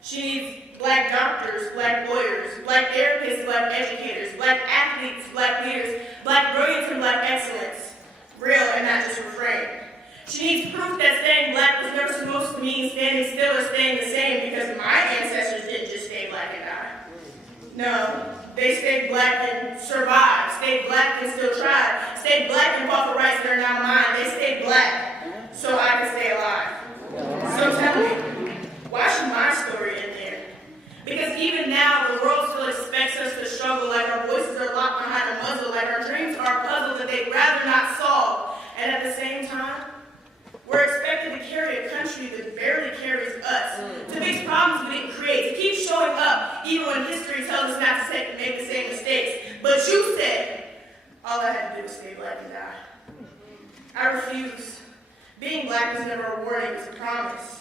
She needs black doctors, black lawyers, black therapists, black educators, black athletes, black leaders, black brilliance and black excellence. Real and not just refrain. She needs proof that staying black was never supposed to mean standing still or staying the same, because my ancestors didn't just stay black and die. No, they stayed black and survived, stayed black and still tried, stayed black and fought for rights that are not mine. They stayed black so I could stay alive. So tell me, why should my story end there? Because even now, the world still expects us to struggle, like our voices are locked behind a muzzle, like our dreams are puzzles that they'd rather not solve. And at the same time, we're expected to carry a country that barely carries us, to fix problems we didn't create, to keep showing up even when history tells us not to make the same mistakes. But you said, all I had to do was stay black and die. I refuse. Being black was never a warning, it was a promise.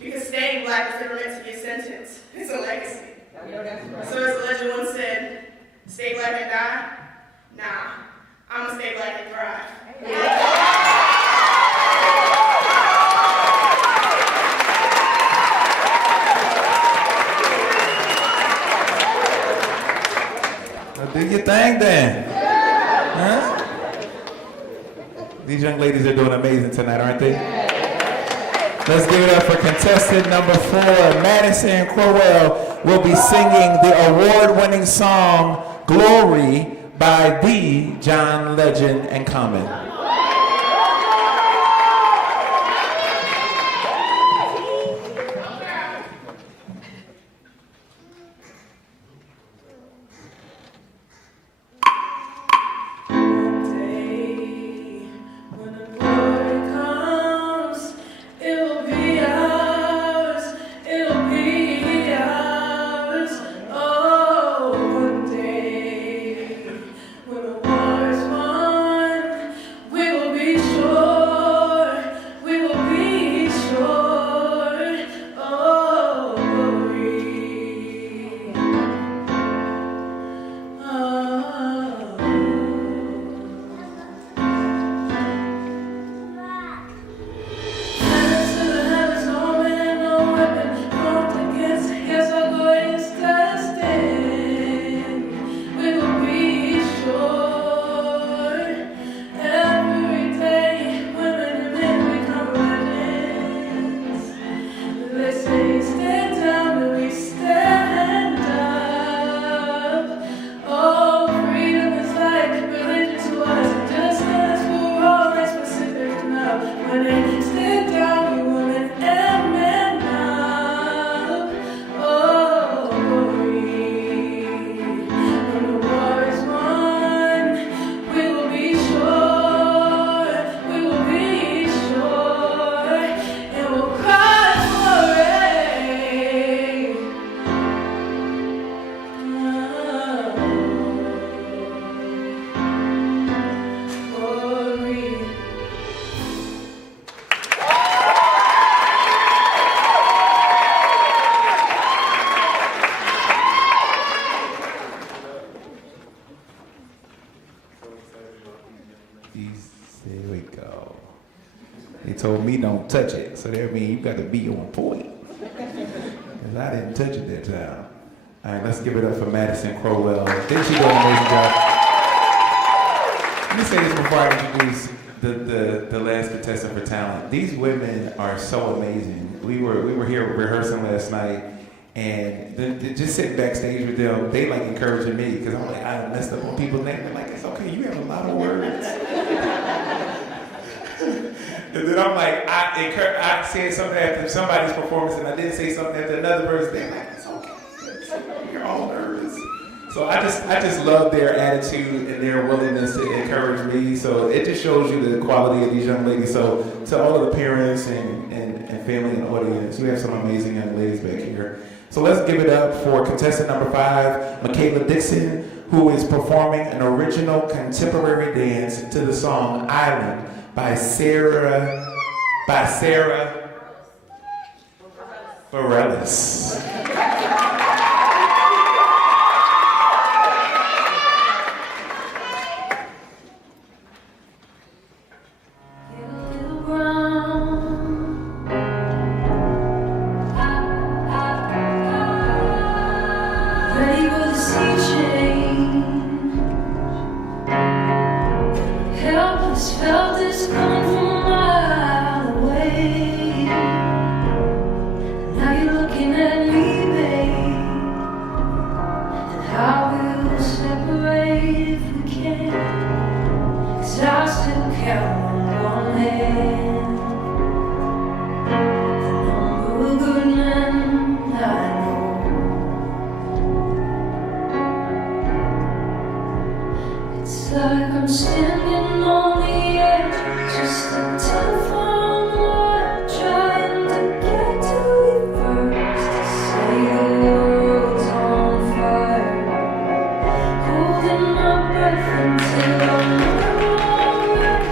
Because staying black was never meant to be a sentence, it's a legacy. So as the legend once said, stay black and die? Nah, I'ma stay black and thrive. Well, do your thing then. Huh? These young ladies are doing amazing tonight, aren't they? Let's give it up for contestant number 4, Madison Crowell, will be singing the award-winning song, Glory, by the John Legend and Common. Oh They told me don't touch it, so that means you got to be on point. Because I didn't touch it that time. All right, let's give it up for Madison Crowell. Didn't she do an amazing job? Let me say this before I introduce the last contestant for talent. These women are so amazing. We were here rehearsing last night, and just sitting backstage with them, they like encouraging me because I'm like, I messed up on people's names. They're like, it's okay, you have a lot of words. And then I'm like, I said something after somebody's performance, and I didn't say something after another person. They're like, it's okay, you're all nervous. So I just love their attitude and their willingness to encourage me. So it just shows you the quality of these young ladies. So to all of the parents and family and audience, we have some amazing young ladies back here. So let's give it up for contestant number 5, Michaela Dixon, who is performing an original contemporary dance to the song Island by Sarah Bareilles. Felt this coming from a mile away. Now you're looking at me, babe. And how we'll separate if we can. 'Cause I still count on one hand the number of good men I know. It's like I'm standing on the edge, just a telephone wire, trying to get to you first, to say the world's on fire, holding my breath until I'm alright,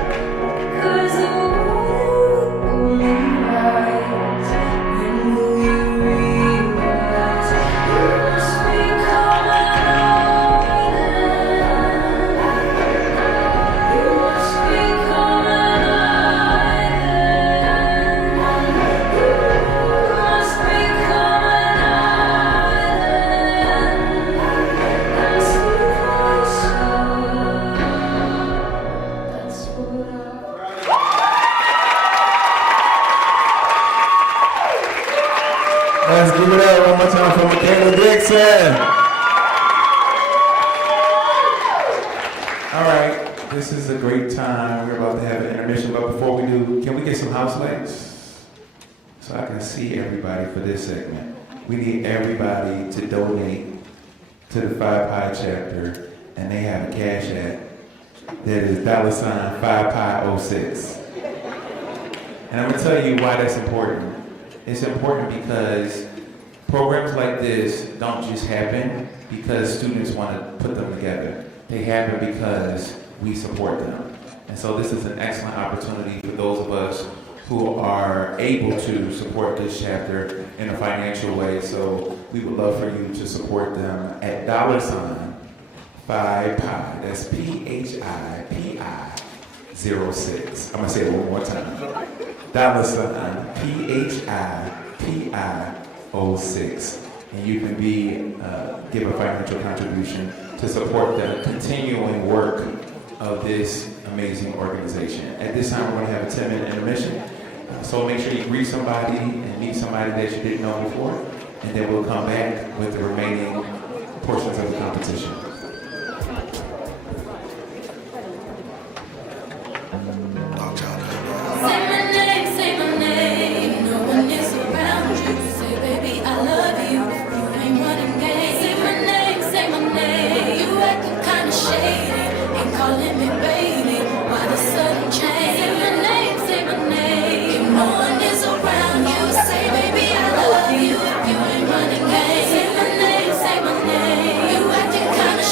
'cause the water will only rise. When will you realize you must be coming out? You must be coming out. You must be coming out. And see for yourself. That's what Let's give it up one more time for Michaela Dixon. All right, this is a great time. We're about to have an intermission, but before we do, can we get some house lights? So I can see everybody for this segment. We need everybody to donate to the 5 Pi chapter, and they have a cash app that is $ 5 Pi 06. And I'm gonna tell you why that's important. It's important because programs like this don't just happen because students want to put them together. They happen because we support them. And so this is an excellent opportunity for those of us who are able to support this chapter in a financial way. So we would love for you to support them at $ 5 Pi. That's PHIPI 06. I'm gonna say it one more time. $ PHIPI 06. And you can give a financial contribution to support the continuing work of this amazing organization. At this time, we're going to have a 10-minute intermission. So make sure you greet somebody and meet somebody that you didn't know before, and then we'll come back with the remaining portions of the competition. say my name. No one is around you. Say, baby, I love you. You ain't running game. Say my name. You acting kinda shady. Ain't calling me baby. Why the sudden change? Say my name. If no one is around you, say, baby, I love you. You ain't running game. Say my name. You acting kinda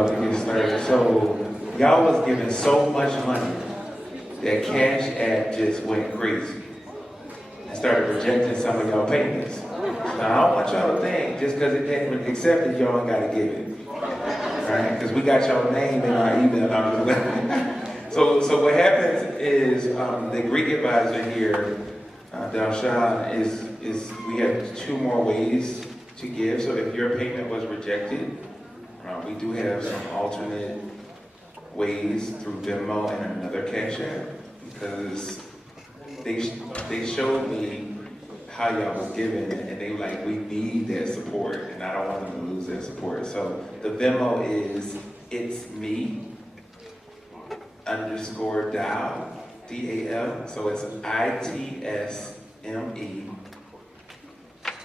about to get started. So y'all was giving so much money that Cash App just went crazy and started rejecting some of y'all payments. Now I don't want y'all to think just because it didn't accept it, y'all ain't gotta give it. Right? Because we got y'all name in our email. So what happens is the Greek advisor here, Darshan, is we have 2 more ways to give. So if your payment was rejected, we do have some alternate ways through Venmo and another Cash App, because they showed me how y'all was giving, and they like, we need that support, and I don't want them to lose that support. So the Venmo is it's me _ Dal, D-A-L. So it's ITSME.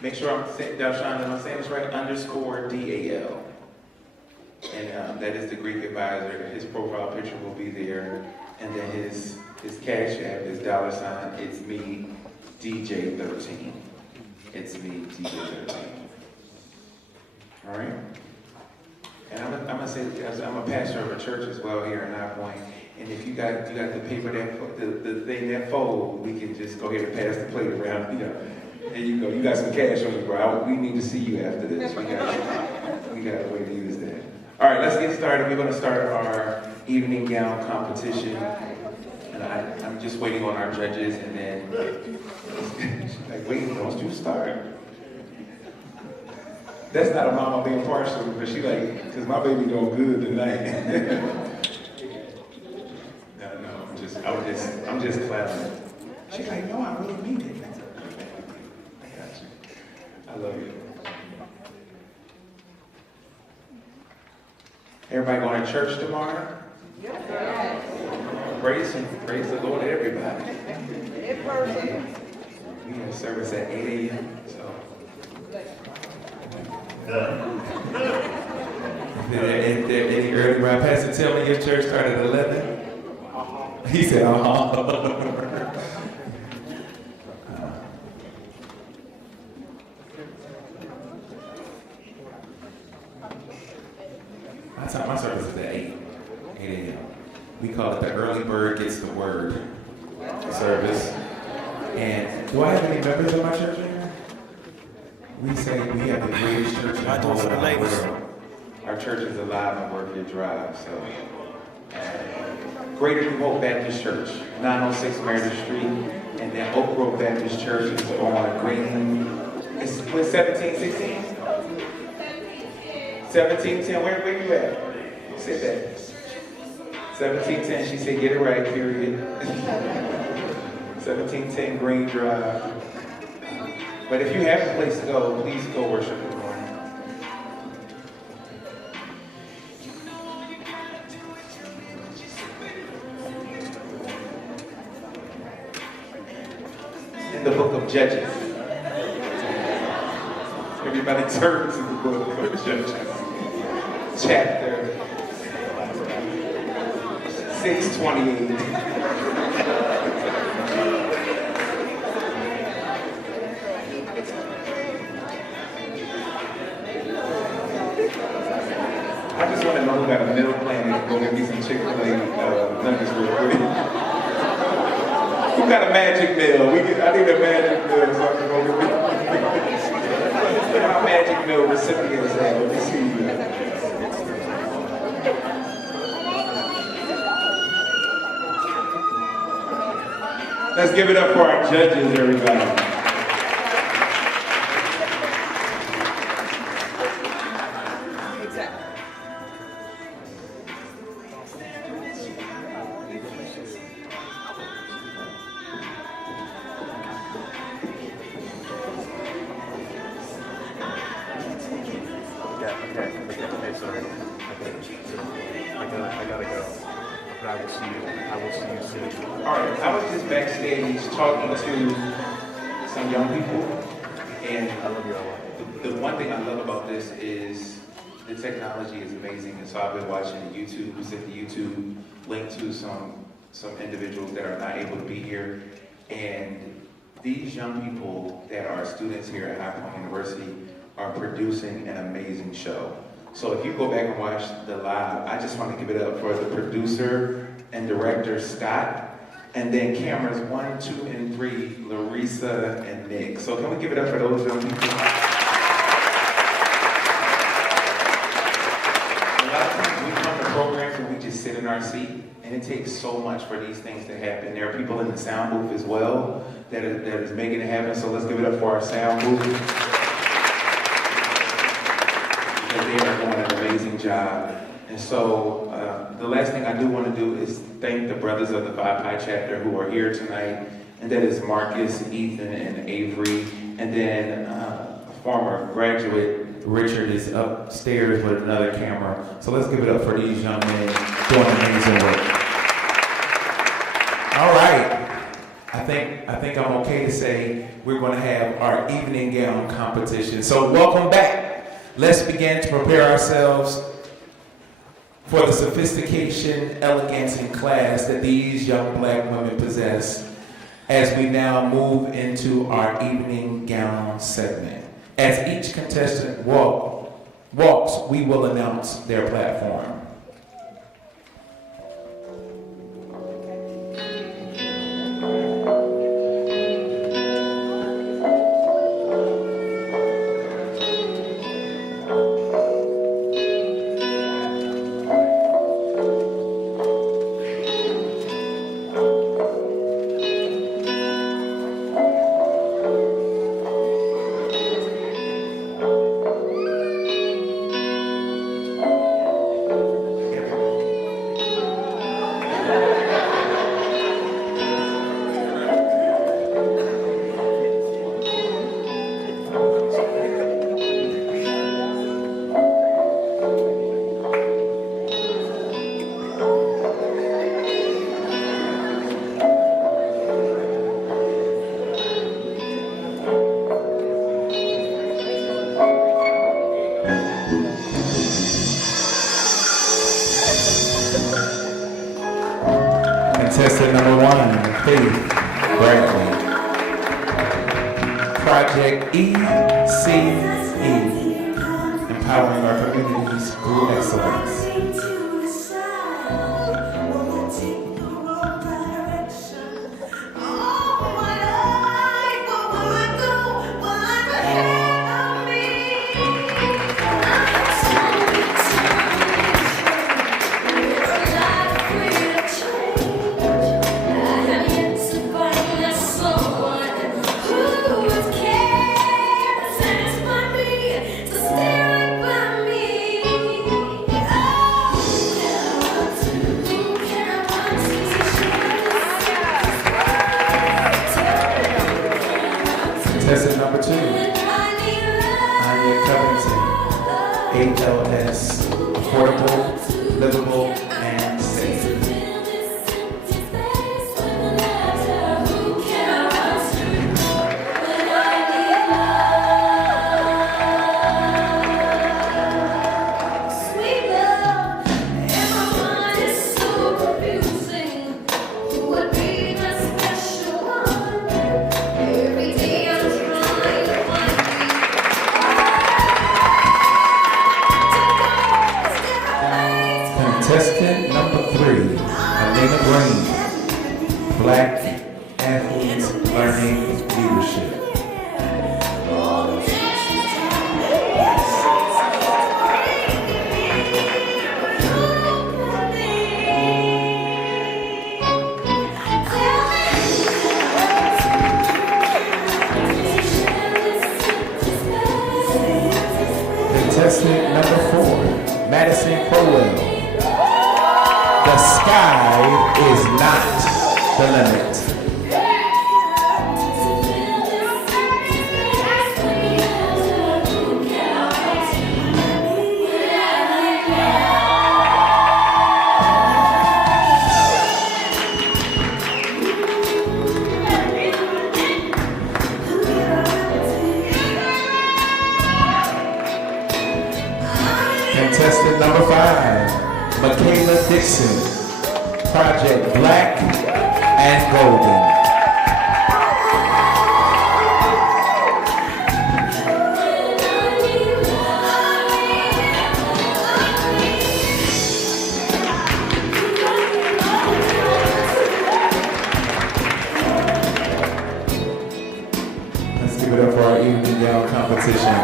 Make sure I'm saying, Darshan, am I saying this right? _ DAL. And that is the Greek advisor. His profile picture will be there. And then his Cash App is $ it's me, DJ13. It's me, DJ13. All right? And I'm gonna say, because I'm a pastor of a church as well here in High Point. And if you got the paper that the thing that fold, we can just go ahead and pass the plate around. You know, there you go. You got some cash on you, bro. We need to see you after this. We got a way to use that. All right, let's get started. We're going to start our evening gown competition. And I'm just waiting on our judges, and then she's like, wait, don't you start? That's not a mama being partial, but she like, because my baby doing good tonight. I'm just clapping. She's like, no, I really mean it. I got you. I love you. Everybody going to church tomorrow? Yes. Praise the Lord, everybody. We have service at 8 a.m. So. Any early ride? Pastor, tell me your church started at 11? He said, I thought my service is at 8 a.m. We call it the early bird gets the word service. And do I have any members of my church here? We say we have the greatest church in the whole world. Our church is alive and worth your drive. So, Greater New Hope Baptist Church, 906 Meredith Street, and then Oak Grove Baptist Church is on Green. It's 1716? 1710. Where you at? Who said that? 1710. She said, get it right, period. 1710 Green Drive. But if you have a place to go, please go worship this morning. In the book of Judges. Everybody turn to the book of Judges. Chapter 6:28. I just want to know who got a meal plan and go get me some Chick-fil-A nuggets real quick. Who got a magic meal? I need a magic meal so I can go get me. Our magic meal recipients at. Let me see. Let's give it up for our judges, everybody. So I've been watching YouTube, sent the YouTube link to some individuals that are not able to be here. And these young people that are students here at High Point University are producing an amazing show. So if you go back and watch the live, I just want to give it up for the producer and director, Scott, and then cameras 1, 2, and 3, Larissa and Nick. So can we give it up for those young people? A lot of times we come to programs and we just sit in our seat, and it takes so much for these things to happen. There are people in the sound booth as well that is making it happen, so let's give it up for our sound booth. Because they are doing an amazing job. And so the last thing I do want to do is thank the brothers of the Phi Pi chapter who are here tonight, and that is Marcus, Ethan, and Avery, and then former graduate Richard is upstairs with another camera. So let's give it up for these young men doing amazing work. All right. I think I'm okay to say we're going to have our evening gown competition. So welcome back. Let's begin to prepare ourselves for the sophistication, elegance, and class that these young black women possess as we now move into our evening gown segment. As each contestant walks, we will announce their platform. Contestant number 1, Faith Bradley. Project ECE, empowering our communities through excellence. Contestant number 2, Anya Covington, ALS, affordable, livable, and safe. Contestant number 3, Elena Green, Black Athletes Learning Leadership. Contestant number 4, Madison Crowell. The sky is not the limit. Contestant number 5, Michaela Dixon. Project Black and Golden. song competition.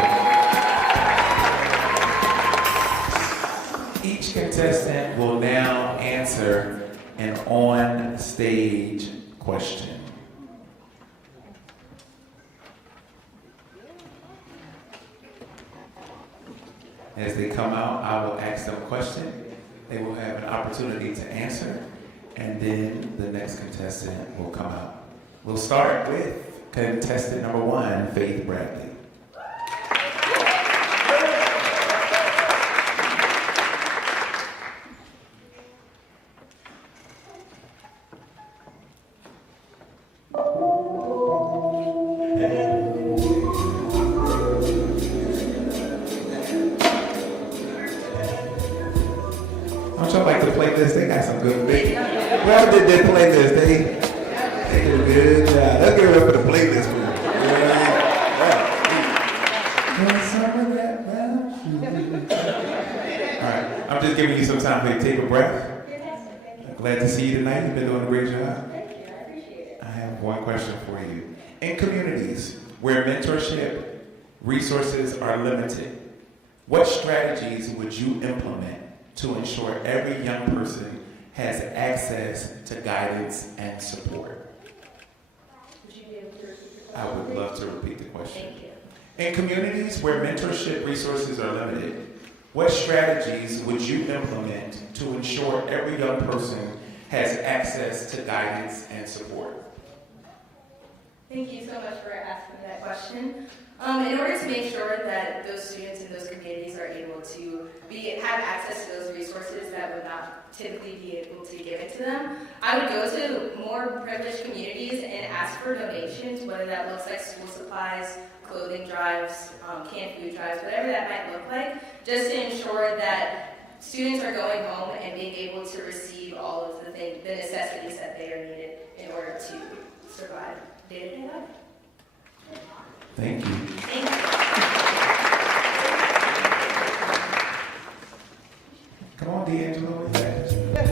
Each contestant will now answer an on-stage question. As they come out, I will ask them a question. They will have an opportunity to answer, and then the next contestant will come out. We'll start with contestant number 1, Faith Bradley. Don't y'all like the playlist? They got some good things. Whoever did that playlist, they did a good job. Let's give it up for the playlist. All right, I'm just giving you some time to take a breath. I'm glad to see you tonight. You've been doing a great job. Thank you, I appreciate it. I have one question for you. In communities where mentorship resources are limited, what strategies would you implement to ensure every young person has access to guidance and support? Would you be able to repeat the question? I would love to repeat the question. Thank you. In communities where mentorship resources are limited, what strategies would you implement to ensure every young person has access to guidance and support? Thank you so much for asking me that question. In order to make sure that those students in those communities are able to have access to those resources that would not typically be able to give it to them, I would go to more privileged communities and ask for donations, whether that looks like school supplies, clothing drives, canned food drives, whatever that might look like, just to ensure that students are going home and being able to receive all of the necessities that they are needed in order to survive day-to-day life. Thank you. Thank you. Come on, D'Angelo, where you at?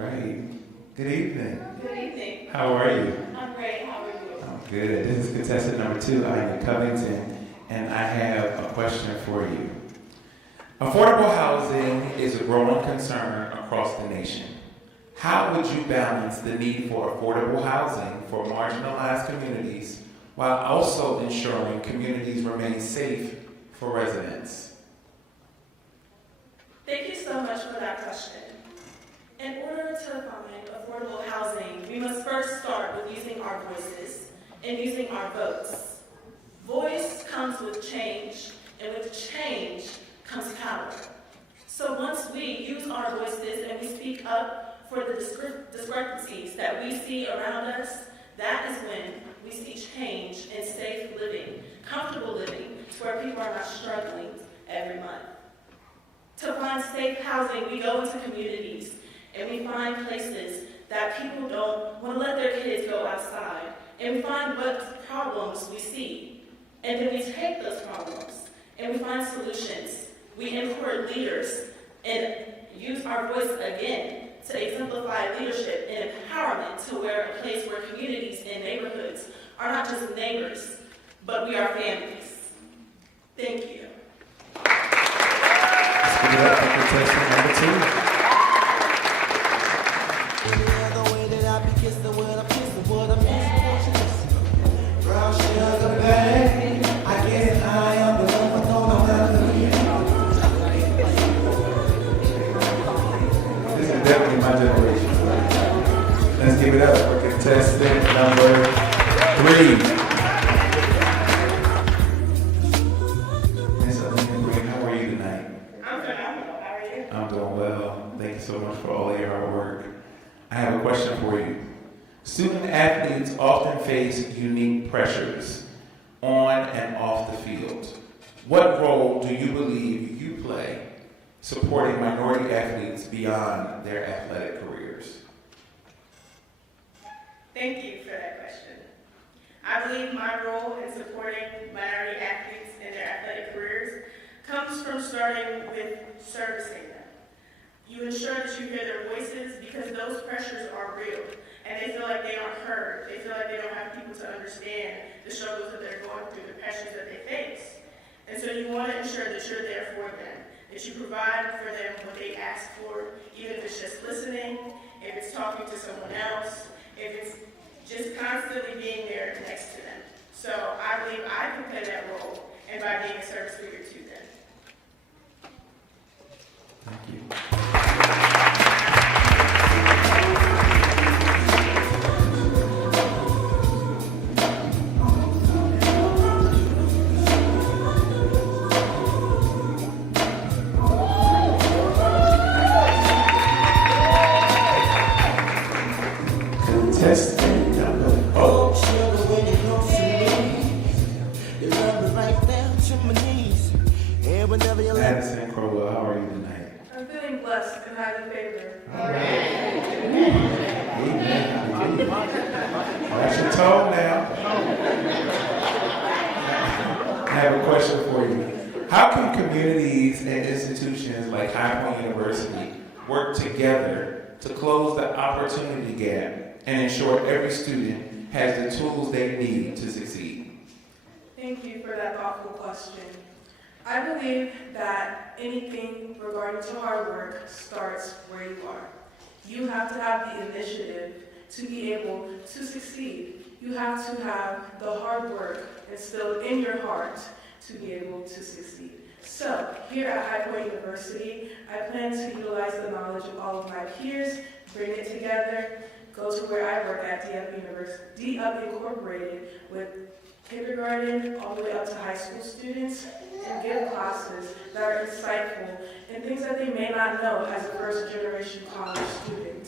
Right. Good evening. Good evening. How are you? I'm great. How are you? I'm good. This is contestant number 2, Ian Covington, and I have a question for you. Affordable housing is a growing concern across the nation. How would you balance the need for affordable housing for marginalized communities while also ensuring communities remain safe for residents? Thank you so much for that question. In order to find affordable housing, we must first start with using our voices and using our votes. Voice comes with change, and with change comes power. So once we use our voices and we speak up for the discrepancies that we see around us, that is when we see change and safe living, comfortable living, to where people are not struggling every month. To find safe housing, we go into communities and we find places that people don't want to let their kids go outside. And we find what problems we see. And then we take those problems and we find solutions. We import leaders and use our voice again to exemplify leadership and empowerment to where a place where communities and neighborhoods are not just neighbors, but we are families. Thank you. Let's give it up for contestant number 2. This is definitely my generation. Let's give it up for contestant number 3. Miss Alina Green, how are you tonight? I'm phenomenal. How are you? I'm doing well. Thank you so much for all of your hard work. I have a question for you. Student athletes often face unique pressures on and off the field. What role do you believe you play supporting minority athletes beyond their athletic careers? Thank you for that question. I believe my role in supporting minority athletes in their athletic careers comes from starting with servicing them. You ensure that you hear their voices because those pressures are real and they feel like they aren't heard. They feel like they don't have people to understand the struggles that they're going through, the pressures that they face. And so you want to ensure that you're there for them, that you provide for them what they ask for, even if it's just listening, if it's talking to someone else, if it's just constantly being there next to them. So I believe I can play that role, and by being a service figure to them. Thank you. Contestant number 4. Madison Crowell, how are you tonight? I'm feeling blessed and highly favored. That's your tone now. I have a question for you. How can communities and institutions like High Point University work together to close the opportunity gap and ensure every student has the tools they need to succeed? Thank you for that thoughtful question. I believe that anything regarding to hard work starts where you are. You have to have the initiative to be able to succeed. You have to have the hard work instilled in your heart to be able to succeed. So, here at High Point University, I plan to utilize the knowledge of all of my peers, bring it together, go to where I work at D-Up Incorporated with kindergarten all the way up to high school students, and give classes that are insightful and things that they may not know as a first-generation college student.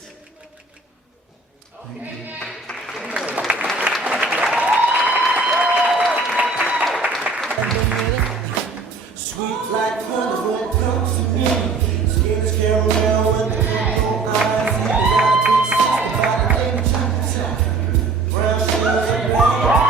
Sweet like honey when it comes to me. Skin is caramel when the people eyes. He got a big sister by the name of Chocolate. Brown shells and black.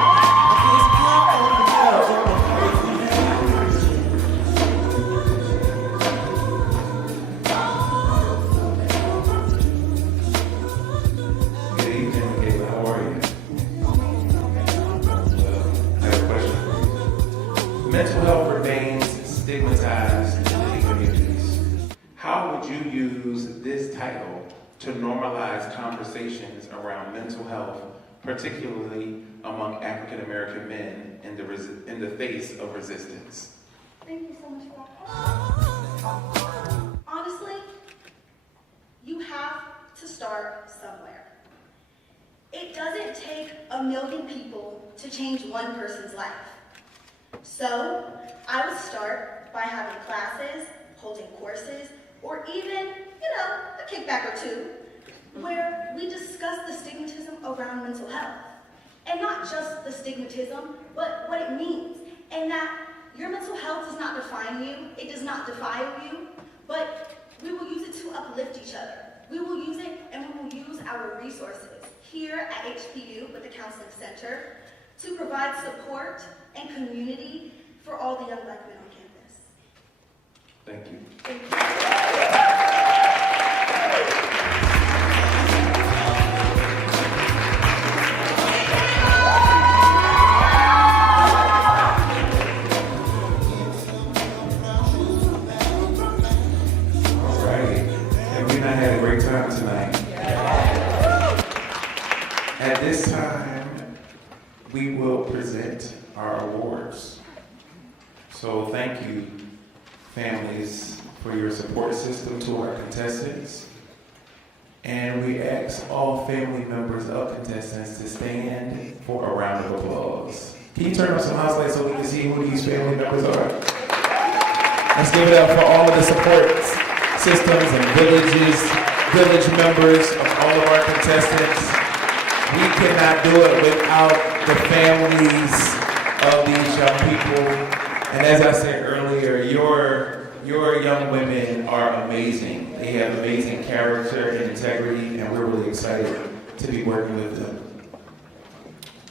Mental health remains stigmatized in many communities. How would you use this title to normalize conversations around mental health, particularly among African American men in the face of resistance? Thank you so much for that question. Honestly, you have to start somewhere. It doesn't take 1 million people to change one person's life. So, I would start by having classes, holding courses, or even, a kickback or two, where we discuss the stigmatism around mental health. And not just the stigmatism, but what it means. And that your mental health does not define you, it does not defile you, but we will use it to uplift each other. We will use it and we will use our resources here at HPU with the Counseling Center to provide support and community for all the young Black men on campus. Thank you. Thank you. All right. And we had a great time tonight. At this time, we will present our awards. So thank you, families, for your support system to our contestants. And we ask all family members of contestants to stand for a round of applause. Can you turn on some house lights so we can see who these family members are? Let's give it up for all of the support systems and village members of all of our contestants. We cannot do it without the families of these young people. And as I said earlier, your young women are amazing. They have amazing character and integrity, and we're really excited to be working with them.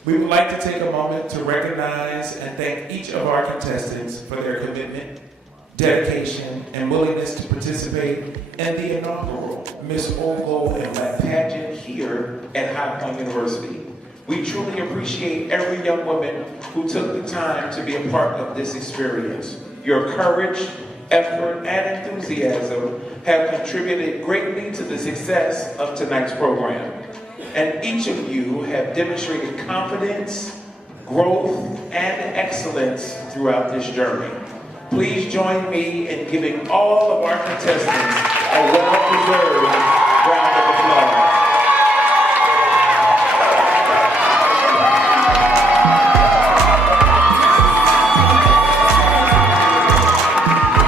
We would like to take a moment to recognize and thank each of our contestants for their commitment, dedication, and willingness to participate in the inaugural Miss Old Gold and Black Pageant here at High Point University. We truly appreciate every young woman who took the time to be a part of this experience. Your courage, effort, and enthusiasm have contributed greatly to the success of tonight's program. And each of you have demonstrated confidence, growth, and excellence throughout this journey. Please join me in giving all of our contestants a well-deserved round of applause.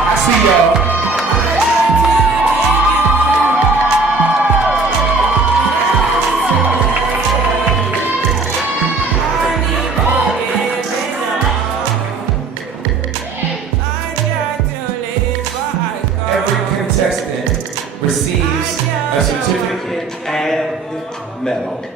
I see y'all. Receives a certificate and medal.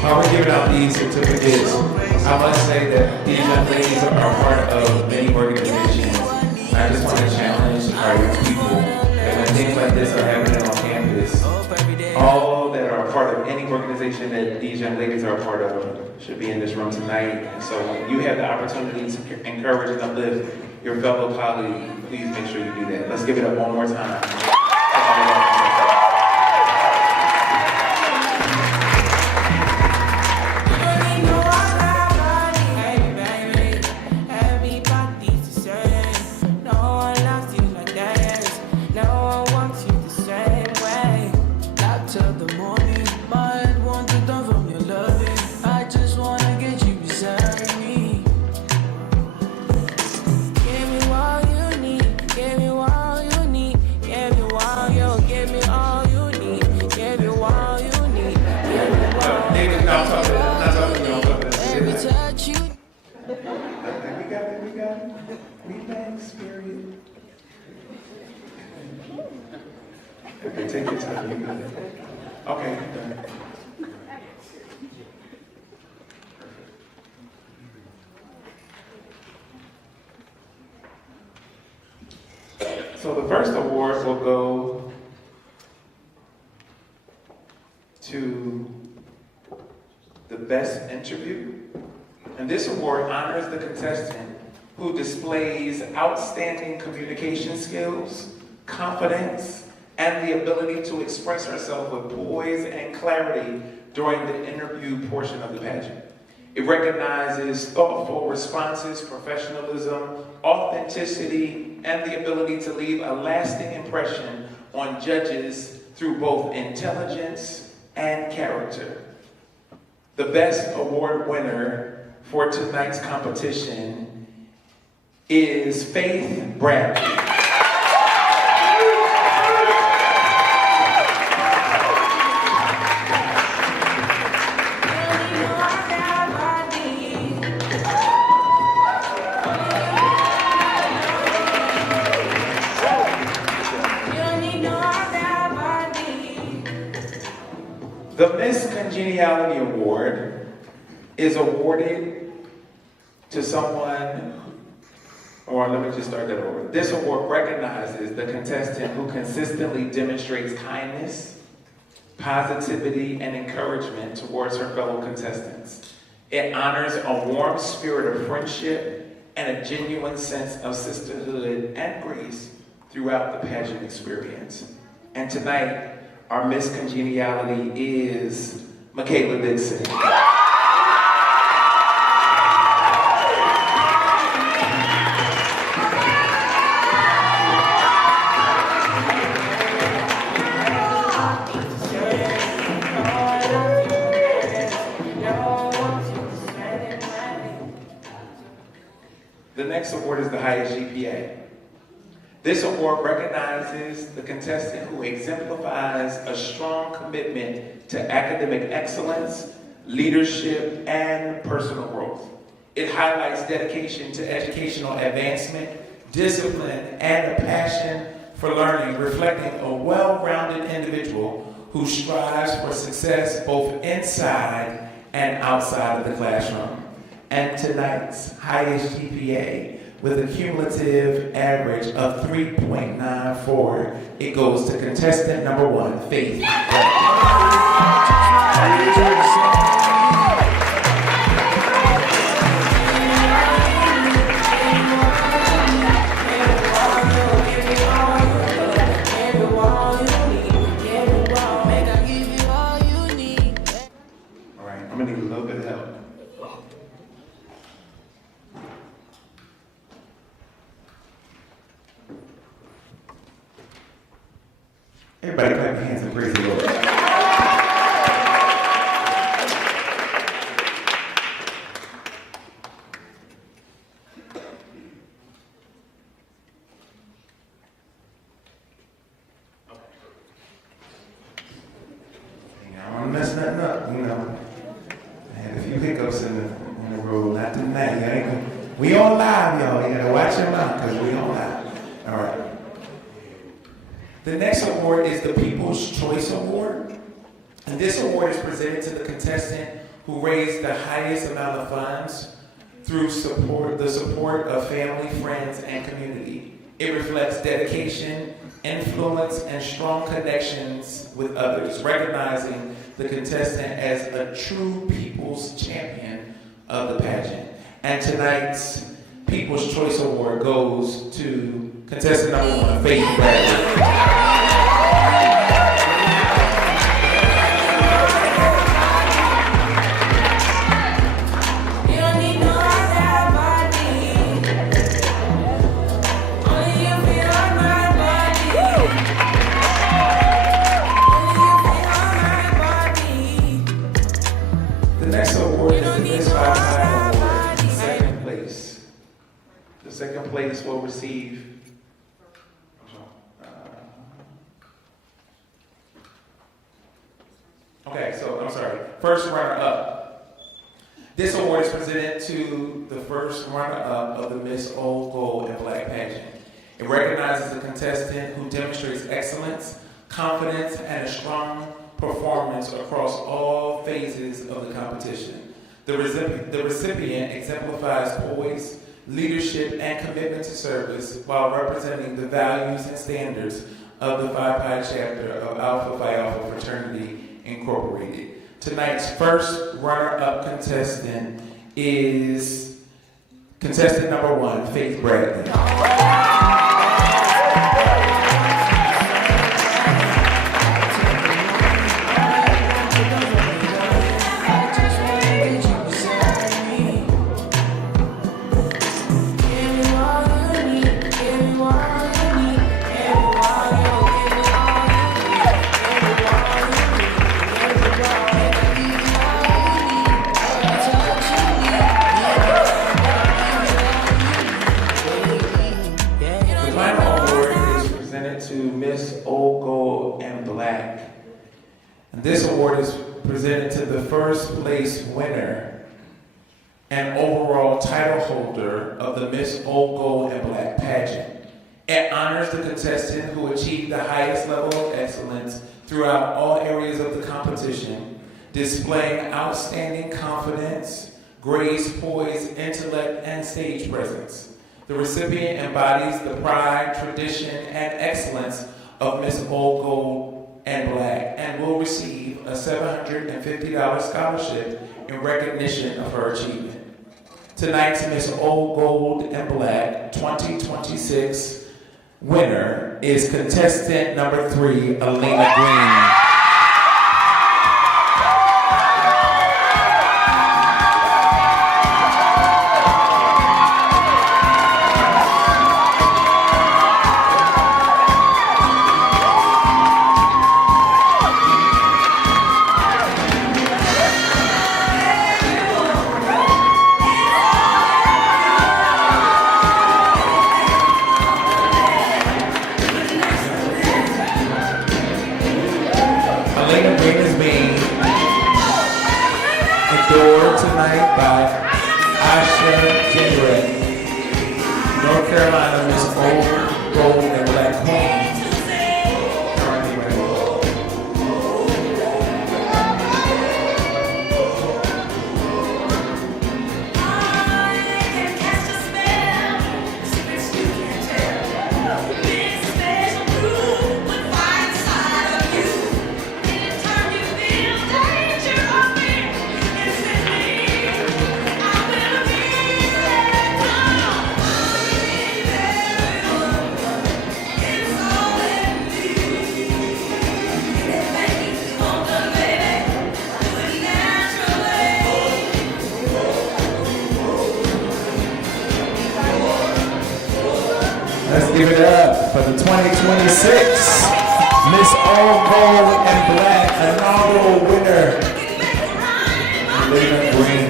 While we're giving out these certificates, I must say that these young ladies are part of many organizations. I just want to challenge our young people that when things like this are happening on campus, all that are part of any organization that these young ladies are a part of should be in this room tonight. And so when you have the opportunity to encourage and uplift your fellow colleague, please make sure you do that. Let's give it up one more time. Okay, take your time. You got it. Okay, done. So the first award will go to the best interview. And this award honors the contestant who displays outstanding communication skills, confidence, and the ability to express herself with poise and clarity during the interview portion of the pageant. It recognizes thoughtful responses, professionalism, authenticity, and the ability to leave a lasting impression on judges through both intelligence and character. The best award winner for tonight's competition is Faith Bradley. The Miss Congeniality Award is awarded to someone, or let me just start that over. This award recognizes the contestant who consistently demonstrates kindness, positivity, and encouragement towards her fellow contestants. It honors a warm spirit of friendship and a genuine sense of sisterhood and grace throughout the pageant experience. And tonight, our Miss Congeniality is Michaela Dixon. The next award is the highest GPA. This award recognizes the contestant who exemplifies a strong commitment to academic excellence, leadership, and personal growth. It highlights dedication to educational advancement, discipline, and a passion for learning, reflecting a well-rounded individual who strives for success both inside and outside of the classroom. And tonight's highest GPA, with a cumulative average of 3.94, it goes to contestant number 1, Faith. All right, I'm gonna need a little bit of help. Everybody clap your hands and praise the Lord. I don't want to mess nothing up, you know. I had a few hiccups in the road, not tonight. We on live, y'all. You gotta watch your mouth, because we on live. All right. The next award is the People's Choice Award. And this award is presented to the contestant who raised the highest amount of funds through the support of family, friends, and community. It reflects dedication, influence, and strong connections with others, recognizing the contestant as a true people's champion of the pageant. And tonight's People's Choice Award goes to contestant number 1, Faith Bradley. The next award is the Miss 5 Award, second place. The second place will receive first runner-up. This award is presented to the first runner-up of the Miss Old Gold and Black Pageant. It recognizes a contestant who demonstrates excellence, confidence, and a strong performance across all phases of the competition. The recipient exemplifies poise, leadership, and commitment to service while representing the values and standards of the Phi Pi chapter of Alpha Phi Alpha Fraternity Incorporated. Tonight's first runner-up contestant is contestant number 1, Faith Bradley. This award is presented to the first place winner and overall title holder of the Miss Old Gold and Black Pageant. It honors the contestant who achieved the highest level of excellence throughout all areas of the competition, displaying outstanding confidence, grace, poise, intellect, and stage presence. The recipient embodies the pride, tradition, and excellence of Miss Old Gold and Black, and will receive a $750 scholarship in recognition of her achievement. Tonight's Miss Old Gold and Black 2026 winner is contestant number 3, Alina Green. tonight by Asha January. North Carolina, Miss Old Gold and Black Queen. Let's give it up for the 2026 Miss All Gold and Black inaugural winner, Lena Green.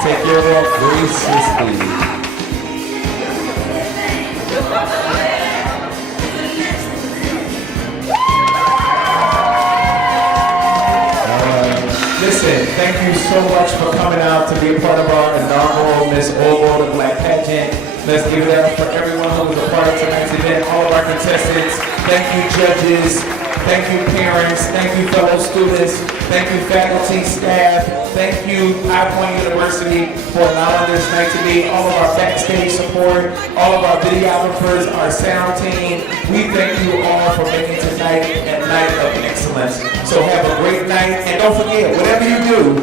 Take your walk graciously. Listen, thank you so much for coming out to be a part of our inaugural Miss All Gold and Black Pageant. Let's give it up for everyone who was a part of tonight's event, all of our contestants. Thank you, judges. Thank you, parents. Thank you, fellow students. Thank you, faculty, staff. Thank you, High Point University, for allowing this night to be. All of our backstage support, all of our videographers, our sound team. We thank you all for making tonight a night of excellence. So have a great night, and don't forget, whatever you do,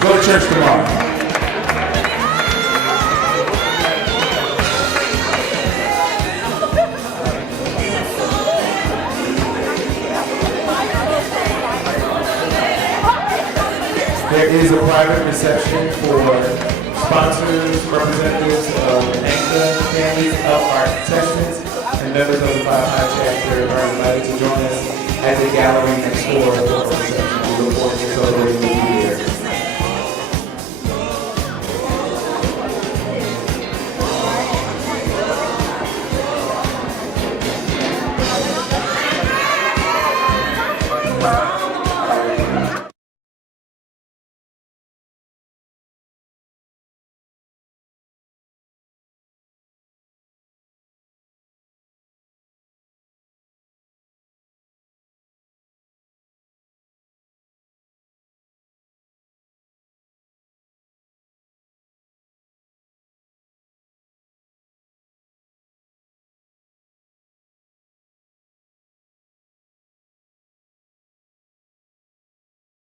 go to church tomorrow. There is a private reception for sponsors, representatives of ANCA, families of our contestants, and members of the 5 High chapter are invited to join us at the gallery next door for the reception. We look forward to celebrating with you here.